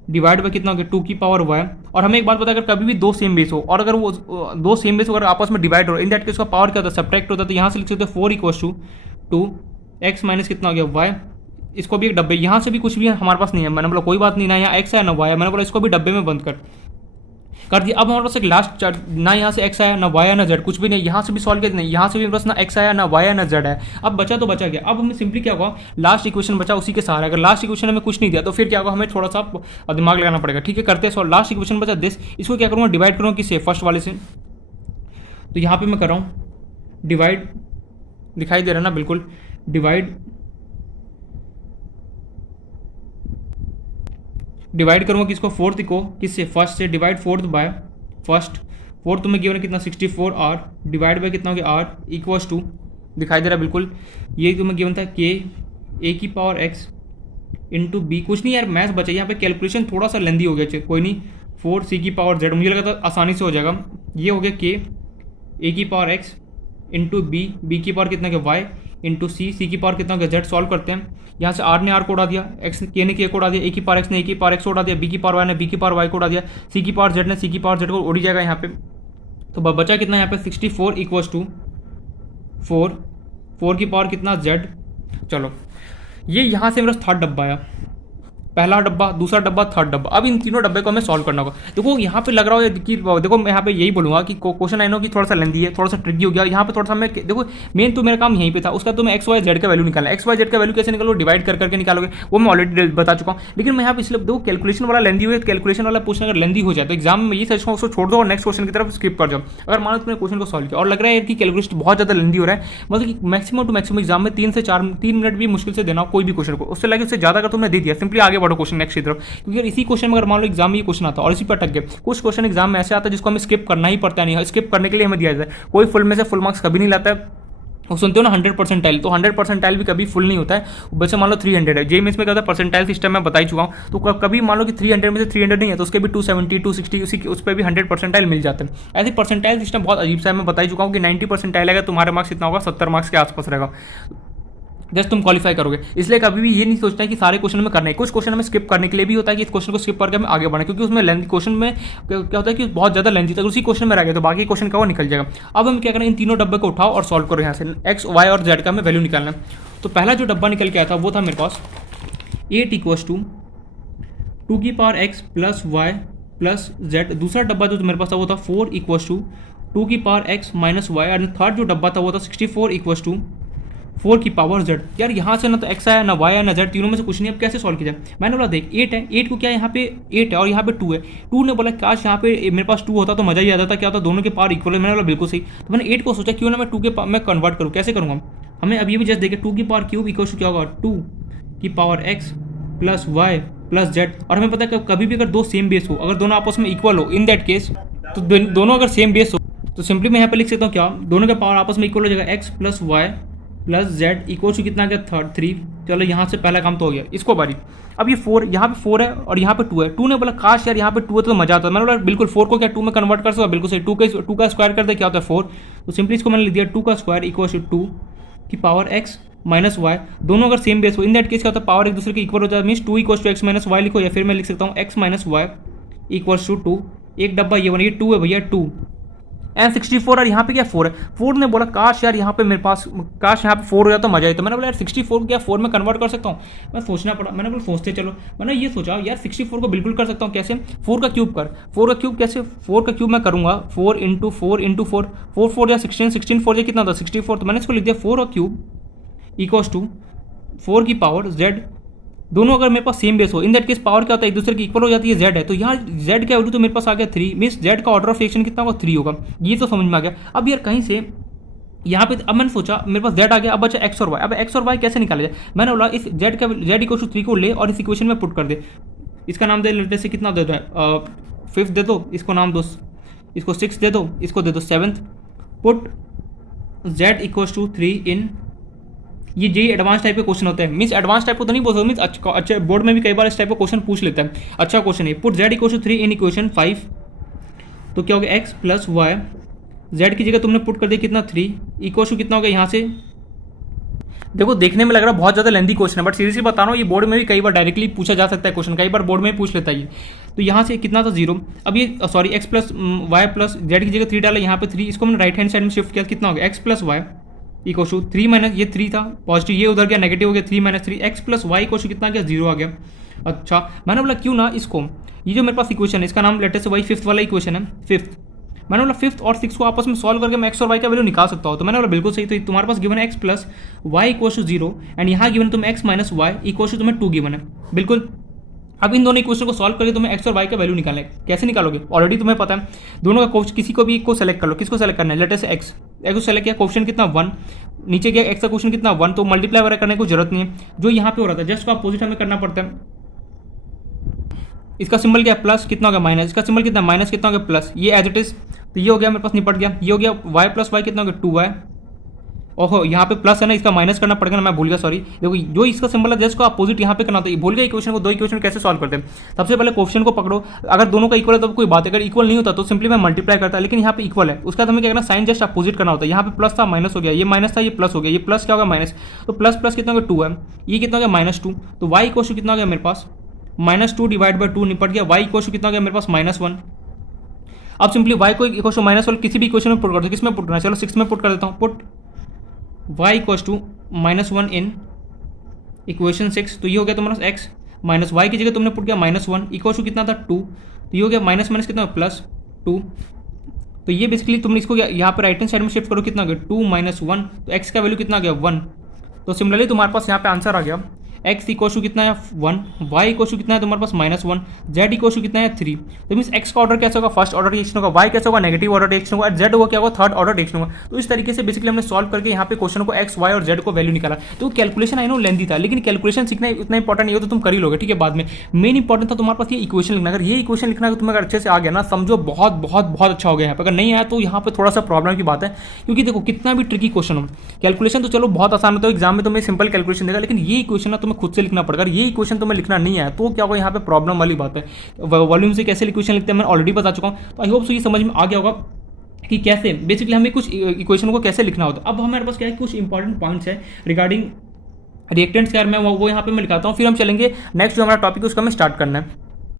डिवाइड बाय कितना हो गया 2 की पावर y। और हमें एक बात पता है, अगर कभी भी दो सेम बेस हो और अगर वो दो सेम बेस अगर आपस में डिवाइड हो, इन दैट केस का पावर क्या होता है सब्ट्रैक्ट होता है। तो यहाँ से लिख सकते हैं 4 इक्वल टू 2x माइनस कितना हो गया y, इसको भी एक डब्बे, यहाँ से भी कुछ भी हमारे पास नहीं है, मैंने बोला कोई बात नहीं, ना यहाँ x है ना y है, मैंने बोला इसको भी डब्बे में बंद कर दिया। अब हमारे पास एक लास्ट ना यहाँ से x आया ना y है ना z, कुछ भी नहीं, यहाँ से भी सॉल्व किया नहीं, यहाँ से भी मेरे पास ना x आया ना y है ना z है। अब बचा तो बचा गया, अब हमें सिंपली क्या होगा लास्ट इक्वेशन बचा उसी के सहारे। अगर लास्ट इक्वेशन हमें कुछ नहीं दिया तो फिर क्या होगा, हमें थोड़ा सा दिमाग लगाना पड़ेगा। ठीक है, करते हैं सॉल्व। लास्ट इक्वेशन बचा दिस, इसको क्या करूँगा डिवाइड करूँगा किससे, फर्स्ट वाले से। तो यहाँ पर मैं कर रहा हूँ डिवाइड, दिखाई दे रहा है ना, बिल्कुल डिवाइड करूँगा किसको, फोर्थ को किससे, फर्स्ट से। Divide fourth by first, fourth तुम्हें गिवन है कितना 64r डिवाइड बाय कितना हो गया r इक्वल्स टू, दिखाई दे रहा है बिल्कुल, ये तुम्हें गिवन था k a की पावर x इंटू बी, कुछ नहीं यार मैथ्स बचा, यहाँ पे कैलकुलेशन थोड़ा सा लेंदी हो गया, कोई नहीं, 4c की पावर z, मुझे लगा था आसानी से हो जाएगा। ये हो गया k a की पावर x इंटू बी की पावर कितना गया y इंटू सी की पावर कितना गया z। सॉल्व करते हैं, यहाँ से r ने r को उड़ा दिया, x k ने k को उड़ा दिया, a की पावर x ने a की पावर x को उड़ा दिया, b की पावर y ने b की पावर y को उड़ा दिया, c की पावर z ने c की पावर z को उड़ जाएगा यहाँ पे। तो बचा कितना यहाँ पे 64 इक्वल्स टू 4 की पावर कितना z। चलो ये यहाँ से मेरा थर्ड डब्बा आया, पहला डब्बा, दूसरा डब्बा, थर्ड डब्बा। अब इन तीनों डब्बे को हमें सॉल्व करना होगा। देखो यहाँ पे लग रहा है कि देखो मैं यहाँ पे यही बोलूँगा कि क्वेश्चन आई नो कि थोड़ा सा लेंदी है, थोड़ा सा ट्रिकी हो गया। यहाँ पे थोड़ा सा मैं देखो मेन तो मेरा काम यहीं पे था, उसका तो मैं एक्स वाई जेड का वैल्यू निकालना। एक्स वाई जेड का वैल्यू कैसे निकालो, डिवाइड कर करके निकालोगे, वो मैं ऑलरेडी बता चुका हूँ। लेकिन मैं यहाँ पे इसलिए देखो कैलकुलेशन वाला लेंदी हुई, कैलकुलेशन वाला क्वेश्चन अगर लेंदी हो जाए तो एग्जाम में ये सच उसको छोड़ दो और नेक्स्ट क्वेश्चन की तरफ स्किप कर जाओ। अगर मानो तुमने क्वेश्चन को सॉल्व किया और लग रहा है कि कैलकुलेशन बहुत ज़्यादा लेंदी हो रहा है, मतलब कि मैक्सिमम टू मैक्सिमम एग्जाम में 3 से 4 मिनट भी मुश्किल से देना कोई भी क्वेश्चन को, उससे लगे उससे ज़्यादा अगर तुमने दे दिया सिंपली आगे बढ़ो क्वेश्चन नेक्स्ट की तरफ। क्योंकि अगर इसी क्वेश्चन में अगर मान लो एग्जाम में ये क्वेश्चन आता और इसी पर अटक गए, कुछ क्वेश्चन एग्जाम में ऐसे आता है जिसको हमें स्किप करना ही पड़ता है, नहीं स्किप करने के लिए हमें दिया जाता है। कोई फुल में से फुल मार्क्स कभी नहीं लाता है, वो सुनते हो ना 100 परसेंटाइल, तो 100 परसेंटाइल भी कभी फुल नहीं होता है। वैसे मान लो 300 है, जेईई में क्या होता है परसेंटाइल सिस्टम में बता ही चुका हूँ। तो कभी मान लो कि 300 में से 300 नहीं है तो उसके भी 270 260 उस पर भी 100 परसेंटाइल मिल जाते हैं। ऐसे परसेंटाइल सिस्टम बहुत अजीब सा है, मैं बता ही चुका हूँ कि 90 परसेंटाइल आएगा तुम्हारे मार्क्स कितना होगा 70 मार्क्स के आसपास रहेगा, जस्ट तुम क्वालिफाई करोगे। इसलिए कभी भी ये नहीं सोचना है कि सारे क्वेश्चन में करना है, कुछ क्वेश्चन में स्किप करने के लिए भी होता है कि इस क्वेश्चन को स्किप करके हम आगे बढ़े, क्योंकि उसमें लेंथ क्वेश्चन में क्या होता है कि बहुत ज़्यादा लेंथी तक उसी क्वेश्चन में रह गया तो बाकी क्वेश्चन का वो निकल जाएगा। अब हम क्या करें, इन तीनों डब्बे को उठाओ और सॉल्व करो, यहाँ से एक्स वाई और जेड का हमें वैल्यू निकालना है। तो पहला जो डब्बा निकल के आया था वो था मेरे पास 8 इक्वल्स टू 2 की power x plus y plus z. दूसरा डब्बा जो मेरे पास था वो था 4 इक्वल्स टू 2 की पावर एक्स माइनस वाई, और थर्ड जो डब्बा था वो था 64 इक्वल्स टू 4 की पावर जेड। यार यहाँ से ना तो एक्स आया ना वाई आया ना जेड, तीनों में से कुछ नहीं, अब कैसे सॉल्व किया जाए। मैंने बोला देख 8 है, 8 को क्या यहाँ पे 8 है और यहाँ पे 2 है। 2 ने बोला काश यहाँ पे मेरे पास 2 होता तो मजा ही आता था, क्या होता दोनों के पावर इक्वल है। मैंने बोला बिल्कुल सही, तो मैंने 8 को सोचा क्यों ना मैं 2 के मैं कन्वर्ट करूँ, कैसे करूँगा। हमें अब ये भी जस्ट देखे 2 की पावर क्यूब इक्वल टू क्या होगा 2 की power x plus y plus z. और हमें पता है कभी भी अगर दो सेम बेस हो, अगर दोनों आपस में इक्वल हो, इन दैट केस तो दोनों अगर सेम बेस हो तो सिंपली मैं यहाँ पे लिख सकता हूँ क्या, दोनों का पावर आपस में इक्वल हो जाएगा, x plus y plus z equal to कितना गया 3। चलो यहाँ से पहला काम तो हो गया, इसको बारी। अब ये 4 यहाँ पे 4 है और यहाँ पे 2 है। 2 ने बोला काश यार यहाँ पे 2 है तो मजा आता है। मैंने बोला बिल्कुल 4 को क्या 2 में कन्वर्ट कर सकता, बिल्कुल सही। 2 का स्क्वायर कर दे क्या होता है 4, तो सिंपली इसको मैंने लिख दिया 2 का स्क्वायर इक्वल टू 2 की पावर एक्स माइनस वाई। दोनों अगर सेम बेस हो, इन दैट केस क्या होता है पावर एक दूसरे के इक्वल होता है, means 2 equal to x minus y लिखो, या फिर मैं लिख सकता हूँ x minus y equal to 2। एक डब्बा ये 2 है भैया 2 एंड 64 और यहाँ पे क्या 4 है। 4 ने बोला काश यार यहाँ पे मेरे पास, काश यहाँ पे 4 हो जाता तो मजा आई। तो मैंने बोला यार 64 को क्या 4 में कन्वर्ट कर सकता हूँ। मैं सोचना पड़ा, मैंने बोला सोचते चलो, मैंने ये सोचा यार 64 को बिल्कुल कर सकता हूँ। कैसे? 4 का क्यूब कर। 4 का क्यूब कैसे? 4 का क्यूब मैं करूँगा 4 इंटू 4 इंटू 4, 4 4 या 16, 16 4 या कितना होता 64। तो मैंने इसको लिख दिया 4 का क्यूब इक्वल्स टू 4 की पावर z, दोनों अगर मेरे पास सेम बेस हो, इन दैट केस पावर क्या होता है एक दूसरे की इक्वल हो जाती है, z है। तो यहाँ z का वैल्यू तो मेरे पास आ गया 3, मीन्स z का ऑर्डर ऑफ रिएक्शन कितना होगा 3 होगा। ये तो समझ में आ गया। अब यार कहीं से यहाँ पे अब मैंने सोचा मेरे पास z आ गया, अब बचा x और y। अब x और y कैसे निकाला जाए? मैंने बोला इस z का z इक्वल टू 3 को ले और इस इक्वेशन में पुट कर दे। इसका नाम दे लेते से कितना दे दो, 5th दे दो, इसको नाम दो, इसको 6 दे दो, इसको दे दो 7th। Put z equals to 3 in, ये जे एडवांस टाइप के क्वेश्चन होते हैं। मीन्स एडवांस टाइप को तो नहीं बोल सकते, मीन्स अच्छा बोर्ड में भी कई बार इस टाइप का क्वेश्चन पूछ लेता है। अच्छा क्वेश्चन है। Put z equal to 3 in equation 5, तो क्या हो गया x प्लस वाई, z की जगह तुमने पुट कर दिया कितना 3 इक्वल टू कितना हो गया यहाँ से। देखो देखने में लग रहा है बहुत ज़्यादा लेंदी क्वेश्चन है, बट सीरियसली बता रहा हूँ ये बोर्ड में भी कई बार डायरेक्टली पूछा जा सकता है क्वेश्चन, कई बार बोर्ड में पूछ लेता है ये। तो यहाँ से कितना था 0, अब ये sorry x plus y plus z की जगह 3 डाला, यहाँ पे 3, इसको मैंने राइट हैंड साइड में शिफ्ट किया, कितना हो गया x plus y equal to 3 minus, ये 3 था पॉजिटिव, ये उधर गया नेगेटिव हो गया 3 minus 3, x plus y equal to कितना गया 0 आ गया। अच्छा मैंने बोला क्यों ना इसको, ये जो मेरे पास इक्वेशन है इसका नाम लेटेस्ट वही 5th वाला इक्वेशन है 5th, मैंने बोला 5th और 6 को आपस में सॉल्व करके मैं x और y का वैल्यू निकाल सकता हूँ। तो मैंने बोला बिल्कुल सही। तो तुम्हारे पास गिवन है x plus y equal to 0 and यहाँ गिवन तुम्हें x minus y equal to तुम्हें 2 गिवन है बिल्कुल। अब इन दोनों इक्वेशन को सॉल्व करके तुम्हें x और y का वैल्यू निकालना है। कैसे निकालोगे? ऑलरेडी तुम्हें पता है दोनों का किसी को भी एक को सेलेक्ट कर लो। किसको सेलेक्ट करना है? लेटेस्ट x को सेलेक्ट किया, क्वेश्चन कितना 1, नीचे गया x का क्वेश्चन कितना 1, तो मल्टीप्लाई वगैरह करने की जरूरत नहीं है। जो यहाँ पे हो रहा था जस्ट को अपोजिट हमें करना पड़ता है। इसका सिंबल क्या है प्लस, कितना हो गया माइनस, इसका सिंबल कितना माइनस, कितना हो गया प्लस, ये एज इट इज। तो ये हो गया मेरे पास निपट गया। ये हो गया y प्लस वाई कितना हो गया 2y, ओहो यहाँ पे प्लस है ना, इसका माइनस करना पड़ेगा ना, मैं भूल गया सॉरी। देखो जो इसका सिंबल है जस्ट को अपोजिट यहाँ पे करना होता है। भूल गया इक्वेशन को, दो इक्वेशन कैसे सॉल्व करते हैं। सबसे पहले क्वेश्चन को पकड़ो, अगर दोनों का इक्वल है तो कोई बात है, अगर इक्वल नहीं होता तो सिंपली मैं मल्टीप्लाई करता, लेकिन यहाँ पे इक्वल है उसका हमें क्या करना, साइन जस्ट अपोजिट करना होता है। यहाँ पे प्लस था माइनस हो गया, ये माइनस था ये प्लस हो गया, ये प्लस क्या होगा माइनस, तो प्लस प्लस कितना हो गया 2 है, ये कितना हो गया -2, तो y इक्वल टू कितना हो गया मेरे पास -2 डिवाइड बाई 2 निपट गया। y इक्वल टू कितना हो गया मेरे पास -1। अब सिंपली y को इक्वल टू -1 किसी भी इक्वेशन में पुट कर दो, किस में पुट करना है, चलो 6 में पुट कर देता हूँ। Put y equals to -1 in equation 6, तो ये हो गया तुम्हारा x माइनस वाई की जगह तुमने पुट किया -1 इक्वल्स टू कितना था 2, तो ये हो गया माइनस माइनस कितना +2। तो ये बेसिकली तुमने इसको यहाँ पे राइट हैंड साइड में शिफ्ट करो, कितना गया 2 - 1, तो x का वैल्यू कितना गया 1। तो सिमिलरली तुम्हारे पास यहाँ पे आंसर आ गया x इक्वल टू कितना है 1, y इक्वल टू कितना है तुम्हारे पास -1, z इक्वल टू कितना है 3। तो मीन्स x का ऑर्डर कैसे होगा, फर्स्ट ऑर्डर रिएक्शन होगा, y कैसे होगा नेगेटिव ऑर्डर रिएक्शन होगा, z होगा क्या होगा थर्ड ऑर्डर रिएक्शन होगा। तो इस तरीके से बेसिकली हमने सॉल्व करके यहाँ पे क्वेश्चन को x, y और z को वैल्यू निकाला। तो कैलकुलेशन आई नो लेंदी था, लेकिन कैलकुलेशन सीखना इतना इंपॉर्टेंट नहीं हो तो तुम कर ही लोगे, ठीक है। बाद में मेन इंपॉर्टेंट था तुम्हारे पास ये इक्वेशन लिखना। अगर ये इक्वेशन लिखना अगर तुम्हें अगर अच्छे से आ गया ना, समझो बहुत बहुत बहुत अच्छा हो गया। यहाँ पे अगर नहीं आया तो यहाँ पे थोड़ा सा प्रॉब्लम की बात है, क्योंकि देखो कितना भी ट्रिकी क्वेश्चन हो, कैलकुलेशन तो चलो बहुत आसान होता है, एग्जाम में तुम्हें सिंपल कैलकुलेशन देगा, लेकिन ये इक्वेशन ना तुम्हें खुद से लिखना पड़ेगा। ये इक्वेशन तुम्हें लिखना नहीं है तो क्या होगा, यहाँ पे प्रॉब्लम वाली बात है। वॉल्यूम से कैसे इक्वेशन लिखते हैं मैं ऑलरेडी बता चुका हूँ, तो आई होप सो ये समझ में आ गया होगा कि कैसे बेसिकली हमें कुछ इक्वेशन को कैसे लिखना होता है। अब हमारे पास क्या है, कुछ इंपॉर्टेंट पॉइंट्स है रिगार्डिंग रिएक्टेंट्स क्या मैं वो यहाँ पे मैं लिखाता हूँ, फिर हम चलेंगे नेक्स्ट जो हमारा टॉपिक है उसका हमें स्टार्ट करना है।